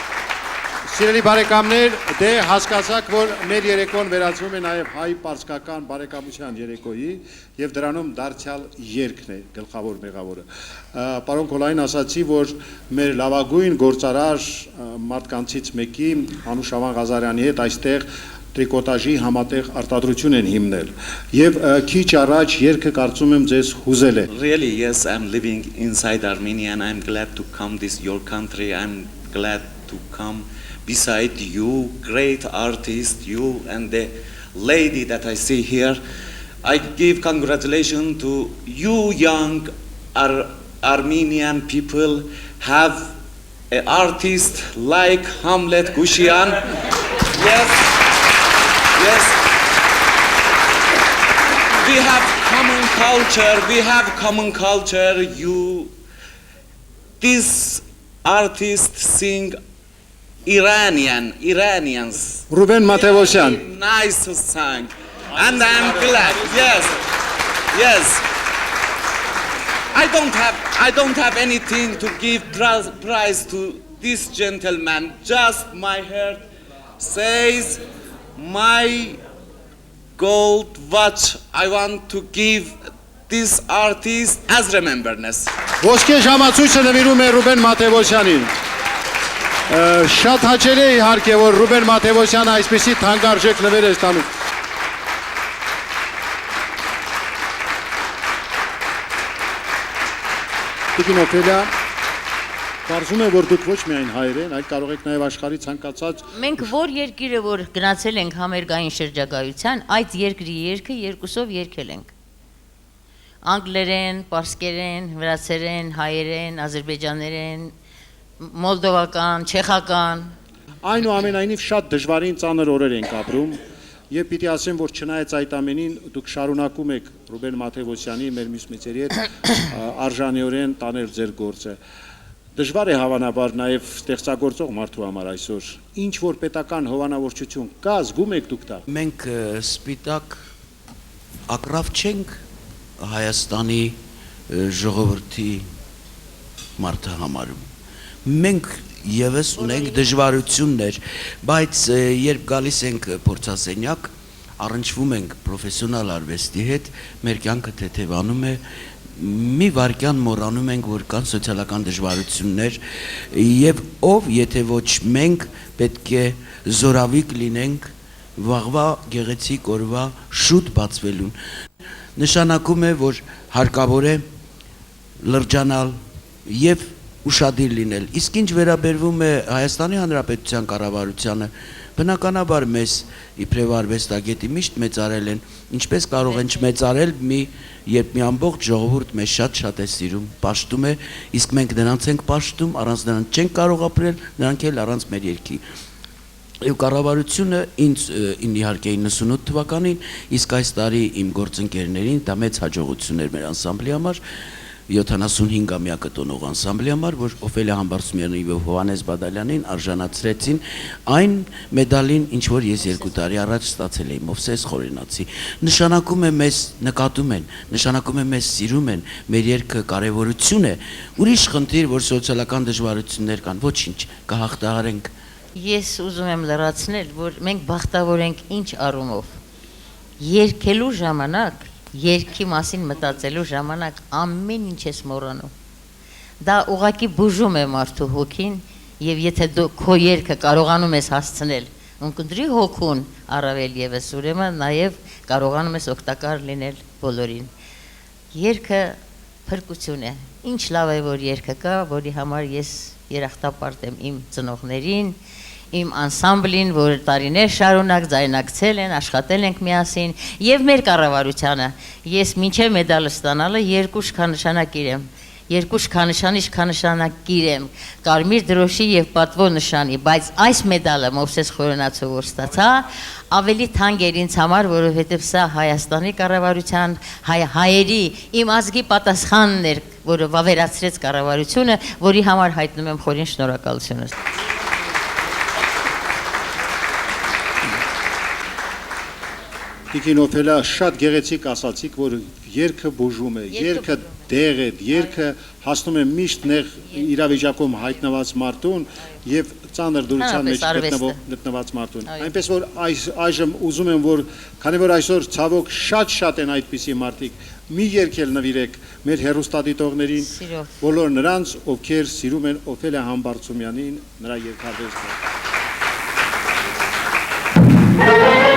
Սիրելի բարեկամներ, դե հասկացաք, որ մեր երեկոն վերածվում է նաև հայ պարսկական բարեկամության երեկոյի եւ դրանում դարձյալ երգն է գլխավոր մեղավորը։ Պարոն Քոլային ասացի, որ մեր լավագույն գործարար մարդկանցից մեկի Անուշավան Ղազարյանի հետ այստեղ տրիկոտաժի համատեղ արտադրություն են հիմնել եւ քիչ առաջ երգը կարծում եմ ձեզ հուզել է։ Really, yes, I'm living inside Armenia and I'm glad to come this your country. I'm glad to come beside you, great artist, you and the lady that I see here. I give congratulations to you young Armenian people have an artist like Hamlet Gushian. Yes, yes. We have common culture, this artist sing Iranians. Ruben Matevosyan. Nice song. And I'm glad. Yes. I don't have anything to give prize to this gentleman. Just my heart says my gold watch I want to give this artist as remembrance. Ոսկե ժամացույցը նվիրում է Ռուբեն Մաթևոսյանին։ Շատ հաճելի է իհարկե, որ Ռուբեն Մաթևոսյանը այսպեսի թանկարժեք նվեր է ստանում։ Տիկին Օֆելիա, կարծում եմ, որ դուք ոչ միայն հայեր են, այլ կարող եք նաև աշխարհի ցանկացած։ Մենք որ երկիրը որ գնացել ենք համերգային շրջագայության, այդ երկրի երգը երկուսով երգել ենք։ Անգլերեն, պարսկերեն, վրացերեն, հայերեն, ադրբեջաներեն, մոլդովական, չեխական։ Այնուամենայնիվ շատ դժվարին ծանր օրեր ենք ապրում եւ պիտի ասեմ, որ չնայած այդ ամենին դուք շարունակում եք Ռուբեն Մաթևոսյանի մեր մյուս մեծերի հետ արժանիորեն տանել ձեր գործը։ Դժվար է հավանաբար նաև ստեղծագործող մարդու համար այսօր։ Ինչ որ պետական հովանավորչություն կա, զգում եք դուք դա։ Մենք սպիտակ ակրավ չենք Հայաստանի ժողովրդի մարդը համարում։ Մենք եւս ունենք դժվարություններ, բայց երբ գալիս ենք փորձասենյակ, առնչվում ենք պրոֆեսիոնալ արվեստի հետ, մեր կյանքը թեթևանում է, մի վարքյան մոռանում ենք, որ կան սոցիալական դժվարություններ եւ ով եթե ոչ մենք պետք է զորավիկ լինենք վաղվա գեղեցիկ օրվա շուտ բացվելուն։ Նշանակում է, որ հարկավոր է լրջանալ եւ ուշադիր լինել։ Իսկ ինչ վերաբերվում է Հայաստանի Հանրապետության կառավարությանը, բնականաբար մեզ իբրև արվեստագետի միշտ մեծարել են, ինչպես կարող են չմեծարել, երբ մի ամբողջ ժողովուրդ մեզ շատ է սիրում, պաշտում է, իսկ մենք նրանց ենք պաշտում, առանց նրանց չենք կարող ապրել, նրանք էլ առանց մեր երգի։ Եվ կառավարությունը ինձ իհարկե 98 թվականին, իսկ այս տարի իմ գործընկերներին դա մեծ հաջողություն էր մեր անսամբլի համար, 75-ամյակը տոնող անսամբլի համար, որ Օֆելիա Համբարձումյանին եւ Հովհաննես Բադալյանին արժանացրեցին այն մեդալին, ինչ որ ես 2 տարի առաջ ստացել էի Մովսես Խորենացի։ Նշանակում է մեզ նկատում են, նշանակում է մեզ սիրում են, մեր երգը կարևորություն է։ Ուրիշ խնդիր, որ սոցիալական դժվարություններ կան, ոչինչ, կհաղթահարենք։ Ես ուզում եմ լրացնել, որ մենք բախտավոր ենք ինչ առումով։ Երգելու ժամանակ երկի մասին մտածելու ժամանակ ամեն ինչ ես մոռանում։ Դա ուղղակի բուժում է մարդու հոգին, եւ եթե դու քո երգը կարողանում ես հասցնել ունկնդրի հոգուն առավել եւս ուրեմն նաեւ կարողանում ես օգտակար լինել բոլորին։ Երգը փրկություն է։ Ինչ լավ է որ երգը կա, որի համար ես երախտապարտ եմ իմ ծնողներին, իմ անսամբլին, որ տարիներ շարունակ ձայնակցել են, աշխատել ենք միասին եւ մեր կառավարությանը։ Ես մինչեւ մեդալը ստանալը երկու շքանշանակիր եմ։ Երկու շքանշանակիր եմ կարմիր դրոշի եւ պատվո նշանի, բայց այս մեդալը Մովսես Խորենացու որ ստացա, ավելի թանկ էր ինձ համար, որովհետեւ սա Հայաստանի կառավարության հայերի իմ ազգի պատասխանն էր, որը վավերացրեց կառավարությունը, որի համար հայտնում եմ խորին շնորհակալությունս։ Տիկին Օֆելա շատ գեղեցիկ ասացիք, որ երգը բուժում է, երգը դեղ է, երգը հասնում է միշտ նեղ իրավիճակում հայտնված մարդուն եւ ծանր դուրության մեջ գտնված մարդուն։ Այնպես որ այժմ ուզում եմ, որ քանի որ այսօր ցավոք շատ են այդպիսի մարդիկ, մի երգ էլ նվիրեք մեր հերոստատիտողներին, բոլոր նրանց, ովքեր սիրում են Օֆելիա Համբարձումյանին, նրա երգարվեստը։ Dor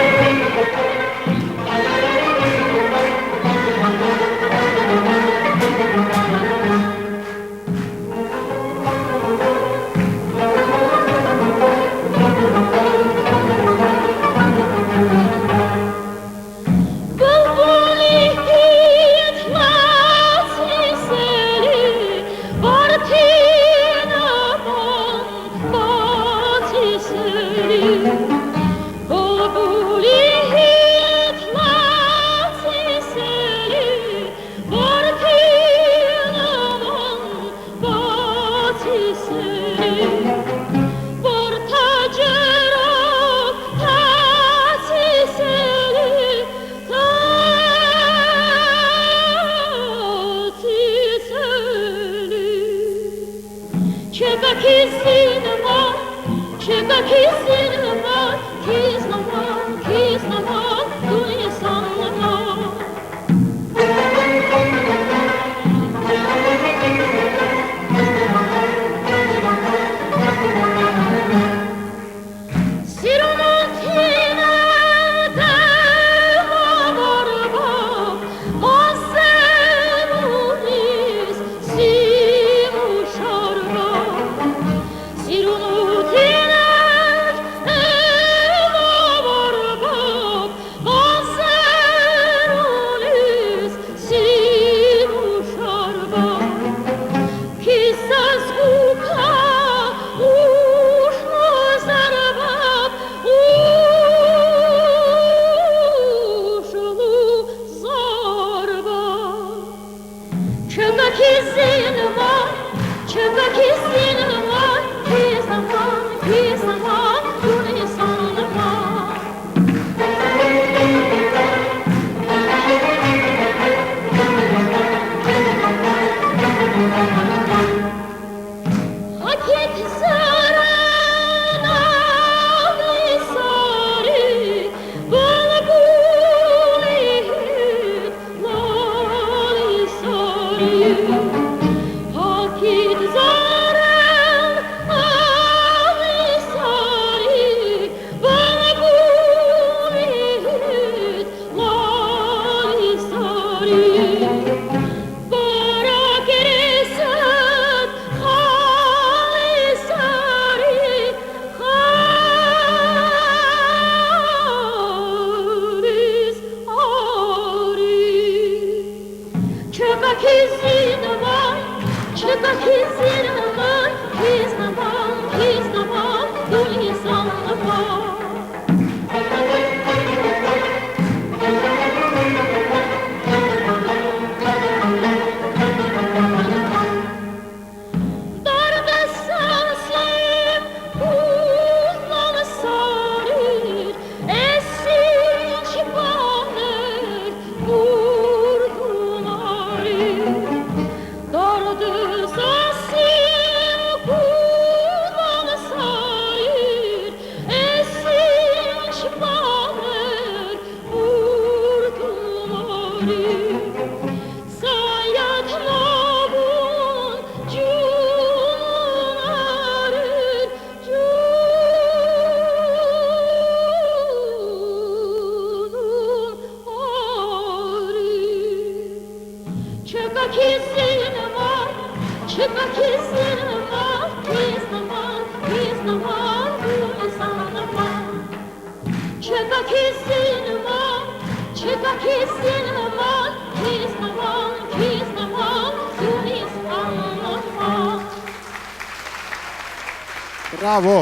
Բրավո։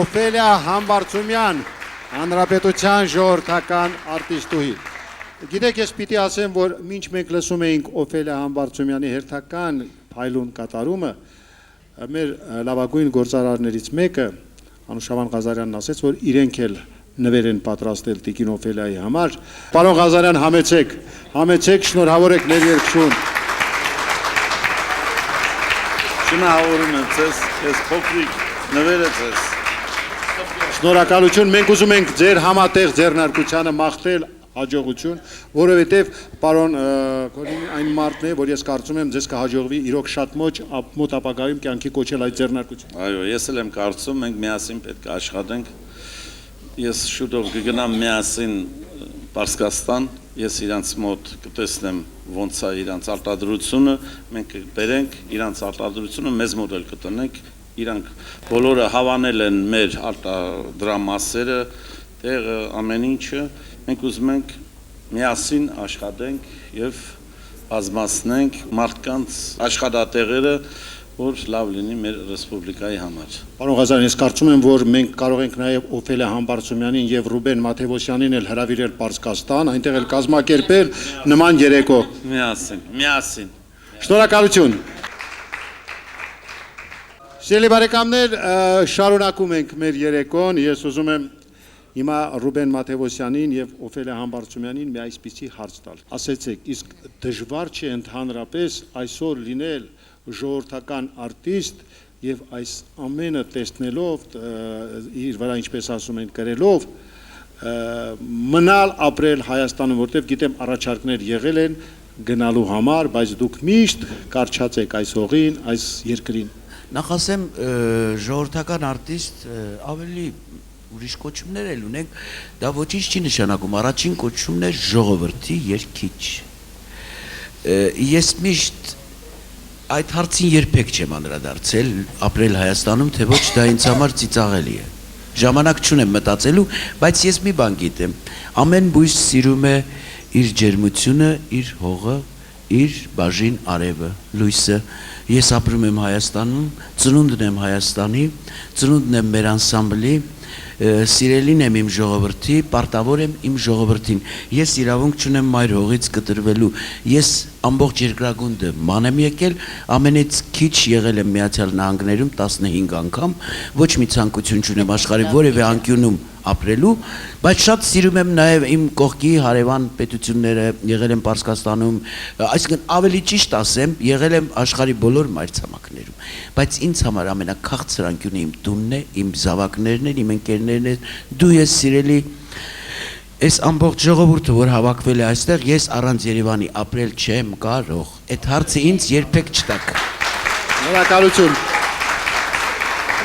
Օֆելիա Համբարձումյան, Հանրապետության ժողովրդական արտիստուհի։ Գիտեք, ես պիտի ասեմ, որ մինչ մենք լսում էինք Օֆելիա Համբարձումյանի հերթական փայլուն կատարումը, մեր լավագույն գործարարներից մեկը, Անուշավան Ղազարյանն ասեց, որ իրենք էլ նվեր են պատրաստել Տիկին Օֆելիայի համար։ Պարոն Ղազարյան, համեցեք, շնորհավոր եք ներերքշուն։ Շնորհավորում եմ ձեզ, ես փոքրիկ նվերը ձեզ։ Շնորհակալություն, մենք ուզում ենք ձեր համատեղ ձեռնարկությանը մաղթել հաջողություն, որովհետև պարոն Կոլին այն մարդն է, որ ես կարծում եմ ձեզ կհաջողվի իրոք շատ մոտ ապագայում կյանքի կոչել այդ ձեռնարկությունը։ Այո, ես էլ եմ կարծում, մենք միասին պետք է աշխատենք։ Ես շուտով կգնամ միասին Պարսկաստան, ես իրանց մոտ կտեսնեմ ոնց է իրանց արտադրությունը, մենք կբերենք իրանց արտադրությունը, մեզ մոտ էլ կտնենք, իրանք բոլորը հավանել են մեր արտադրամասերը, տեղը, ամեն ինչը, մենք ուզում ենք միասին աշխատենք եւ բազմացնենք մարդկանց աշխատատեղերը, որ լավ լինի մեր ռեսպուբլիկայի համար։ Պարոն Ղազարյան, ես կարծում եմ, որ մենք կարող ենք նաև Օֆելիա Համբարձումյանին եւ Ռուբեն Մաթեւոսյանին էլ հրավիրել Պարսկաստան, այնտեղ էլ կազմակերպել նման երեկո։ Միասին։ Շնորհակալություն։ Սիրելի բարեկամներ, շարունակում ենք մեր երեկոն։ Ես ուզում եմ հիմա Ռուբեն Մաթեւոսյանին եւ Օֆելիա Համբարձումյանին մի այսպիսի հարց տալ։ Ասեցեք, իսկ դժվար չէ ընդհանրապես այսօր լինել ժողովրդական արտիստ եւ այս ամենը տեսնելով իր վրա ինչպես ասում են կրելով մնալ ապրել Հայաստանում, որտեղ գիտեմ առաջարկներ եղել են գնալու համար, բայց դուք միշտ կարճած եք այս հողին, այս երկրին։ Նախ ասեմ, ժողովրդական արտիստ ավելի ուրիշ կոչումներ էլ ունենք, դա ոչինչ չի նշանակում, առաջին կոչումն է ժողովրդի երգիչ։ Ես միշտ այդ հարցին երբեք չեմ անդրադարձել, ապրել Հայաստանում, թե ոչ դա ինձ համար ծիծաղելի է։ Ժամանակ չունեմ մտածելու, բայց ես մի բան գիտեմ, ամեն բույս սիրում է իր ջերմությունը, իր հողը, իր բաժին արևը, լույսը։ Ես ապրում եմ Հայաստանում, ծնունդն եմ Հայաստանի, ծնունդն եմ մեր անսամբլի, սիրելին եմ իմ ժողովրդի, պարտավոր եմ իմ ժողովրդին։ Ես իրավունք չունեմ մայր հողից կտրվելու։ Ես ամբողջ երկրագունդը ման եմ եկել, ամենից քիչ եղել եմ Միացյալ Նահանգներում 15 անգամ, ոչ մի ցանկություն չունեմ աշխարհի որևէ անկյունում ապրելու, բայց շատ սիրում եմ նաև իմ կողքի հարևան պետությունները, եղել եմ Պարսկաստանում, այսինքն ավելի ճիշտ ասեմ, եղել եմ աշխարհի բոլոր մայրցամաքներում, բայց ինձ համար ամենաքաղցր անկյունը իմ տունն է, իմ զավակներն են, իմ ընկերներն են, դու ես սիրելի, այս ամբողջ ժողովուրդը, որ հավաքվել է այստեղ, ես առանց Երևանի ապրել չեմ կարող, այդ հարցը ինձ երբեք չտաք։ Շնորհակալություն։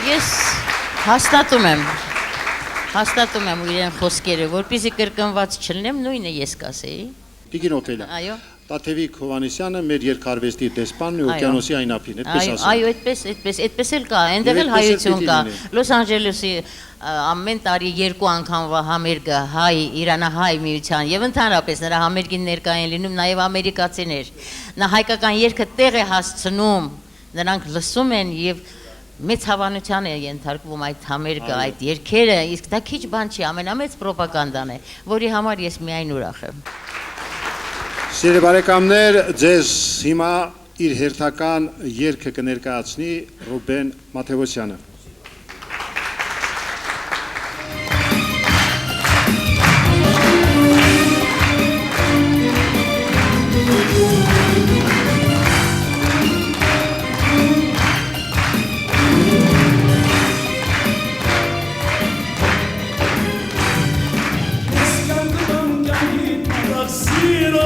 Ես հաստատում եմ իրեն խոսքերը, որպեսզի կրկնված չլինեմ, նույնը ես կասեի։ Տիկին Օֆելիա։ Այո։ Տաթևիկ Հովհաննիսյանը մեր երկարվեստի դեսպանն է օկեանոսի այն ափին, այդպես ասեմ։ Այո, այդպես էլ կա, այնտեղ էլ հայություն կա։ Լոս Անջելեսի ամեն տարի 2 անգամվա համերգը Իրանահայ միության եւ ընդհանրապես նրա համերգին ներկա են լինում նաեւ ամերիկացիներ։ Նա հայկական երգը տեղ է հասցնում, նրանք լսում են եւ մեծ հավանության է ենթարկվում այդ համերգը, այդ երգերը, իսկ դա քիչ բան չի, ամենամեծ պրոպագանդան է, որի համար ես միայն ուրախ եմ։ Սիրելի բարեկամներ, ձեզ հիմա իր հերթական երգը կներկայացնի Ռուբեն Մաթեւոսյանը։ Siro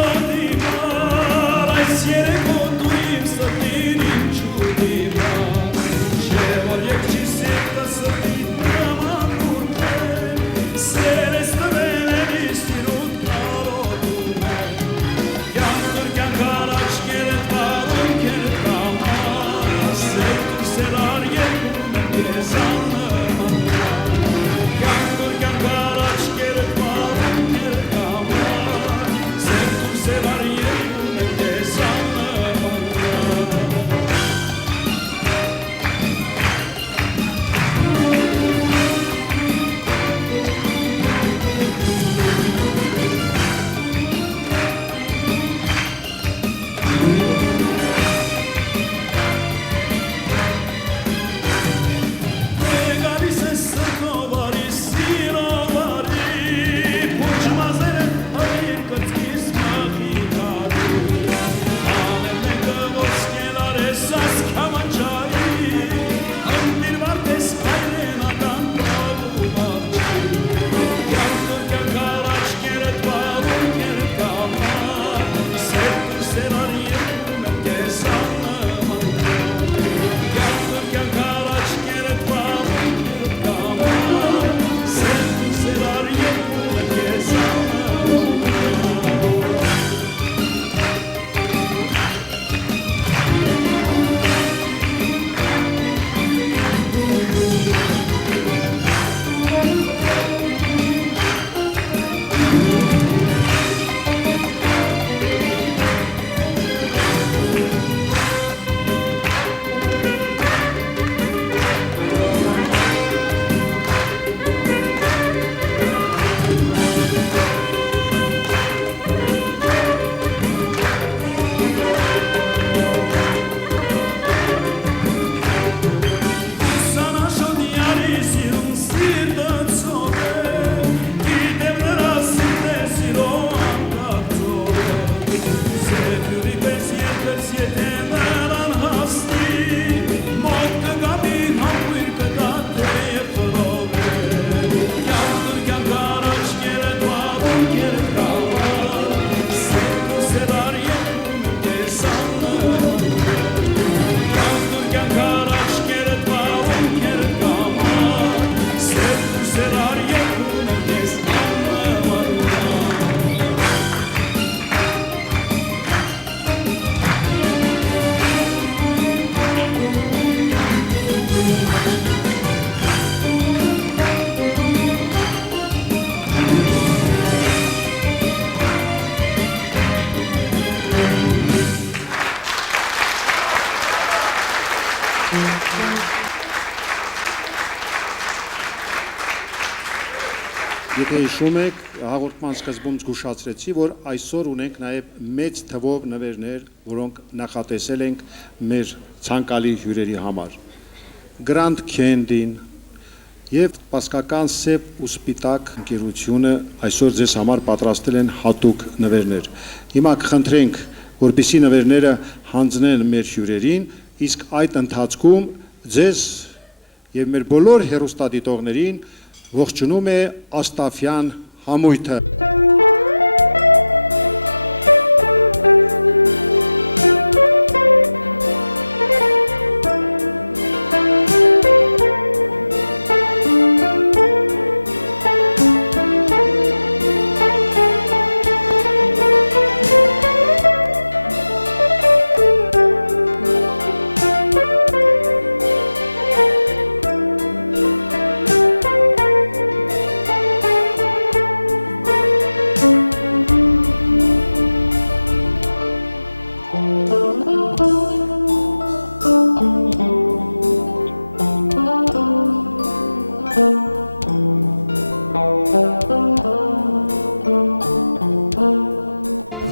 Եթե հիշում եք, հաղորդման սկզբում զգուշացրեցի, որ այսօր ունենք նաև մեծ թվով նվերներ, որոնք նախատեսել ենք մեր ցանկալի հյուրերի համար։ Grand Candy-ն եւ Պասկական Սև ու Սպիտակ ընկերությունը այսօր ձեզ համար պատրաստել են հատուկ նվերներ։ Հիմա կխնդրենք, որպեսզի նվերները հանձնեն մեր հյուրերին, իսկ այդ ընթացքում ձեզ եւ մեր բոլոր հեռուստադիտողներին ողջունում է Աստաֆյան համույթը։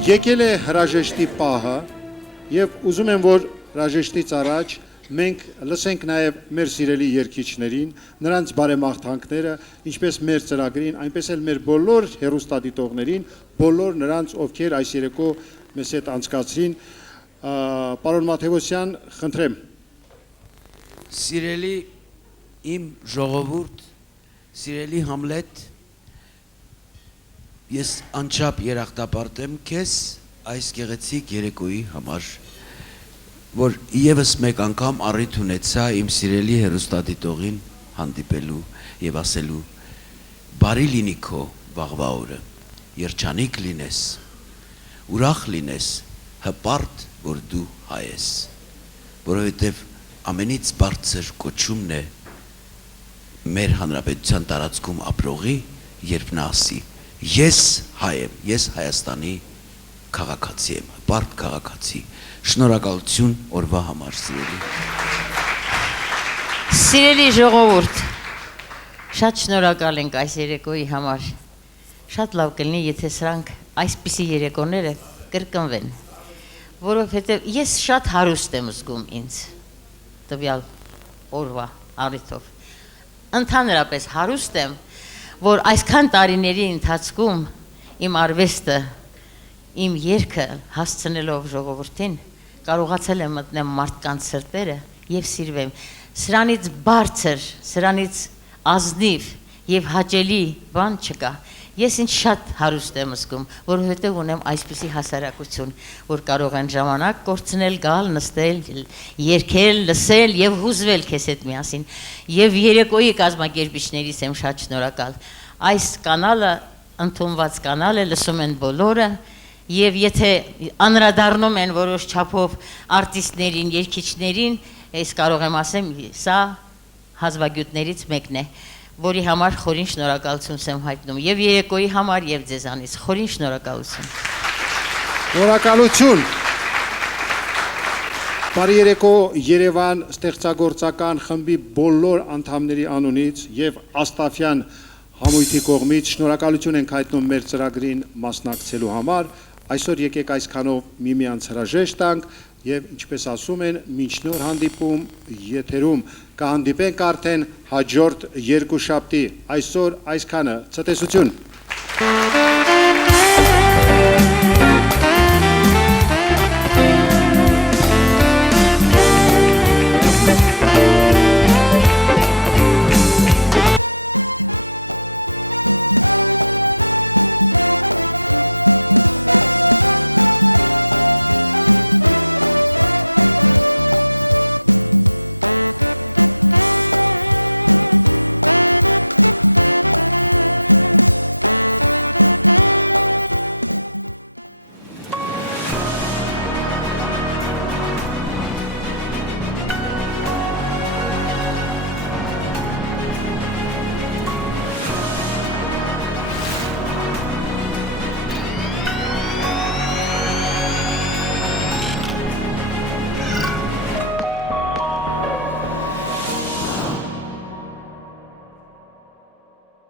Եկել է հրաժեշտի պահը եւ ուզում եմ, որ հրաժեշտից առաջ մենք լսենք նաեւ մեր սիրելի երգիչներին, նրանց բարեմաղթանքները, ինչպես մեր ծրագրին, այնպես էլ մեր բոլոր հեռուստադիտողներին, բոլոր նրանց, ովքեր այս երեկո մեզ հետ անցկացրին։ Պարոն Մաթեոսյան, խնդրեմ։ Սիրելի իմ ժողովուրդ, սիրելի Համլետ, ես անչափ երախտապարտ եմ քեզ այս գեղեցիկ երեկոյի համար, որ եւս մեկ անգամ առիթ ունեցա իմ սիրելի հեռուստադիտողին հանդիպելու եւ ասելու բարի լինի քո վաղվա օրը, երջանիկ լինես, ուրախ լինես, հպարտ, որ դու հայ ես, որովհետեւ ամենից բարձր կոչումն է մեր հանրապետության տարածքում ապրողի, երբ նա ասի ես հայ եմ, ես Հայաստանի քաղաքացի եմ, բարդ քաղաքացի։ Շնորհակալություն օրվա համար, սիրելի։ Սիրելի ժողովուրդ, շատ շնորհակալ ենք այս երեկոյի համար։ Շատ լավ կլինի, եթե սրանք այսպիսի երեկոները կրկնվեն, որովհետև ես շատ հարուստ եմ զգում ինձ տվյալ օրվա առիթով։ Ընդհանրապես հարուստ եմ, որ այսքան տարիների ընթացքում իմ արվեստը, իմ երգը հասցնելով ժողովրդին, կարողացել եմ մտնել մարդկանց սրտերը եւ սիրվեմ։ Սրանից բարձր, սրանից ազնիվ եւ հաճելի բան չկա։ Ես ինձ շատ հարուստ եմ զգում, որովհետև ունեմ այսպիսի հասարակություն, որ կարող են ժամանակ կորցնել, գալ, նստել, երգել, լսել եւ հուզվել քեզ հետ միասին։ Եվ երեկոյի կազմակերպիչներից եմ շատ շնորհակալ։ Այս կանալը, ընդունված կանալ է, լսում են բոլորը, եւ եթե անդրադառնում են որոշ չափով արտիստներին, երգիչներին, ես կարող եմ ասեմ, սա հազվագյուտներից մեկն է, որի համար խորին շնորհակալություն եմ հայտնում եւ երեկոյի համար եւ ձեզանից խորին շնորհակալություն։ Շնորհակալություն։ Բարի երեկո Երևան ստեղծագործական խմբի բոլոր անդամների անունից եւ Աստաֆյան համույթի կողմից շնորհակալություն ենք հայտնում մեր ծրագրին մասնակցելու համար։ Այսօր եկեք այսքանով միմյանց հրաժեշտ տանք եւ ինչպես ասում են, մինչ նոր հանդիպում եթերում կհանդիպենք արդեն հաջորդ երկուշաբթի։ Այսօր այսքանը, ցտեսություն։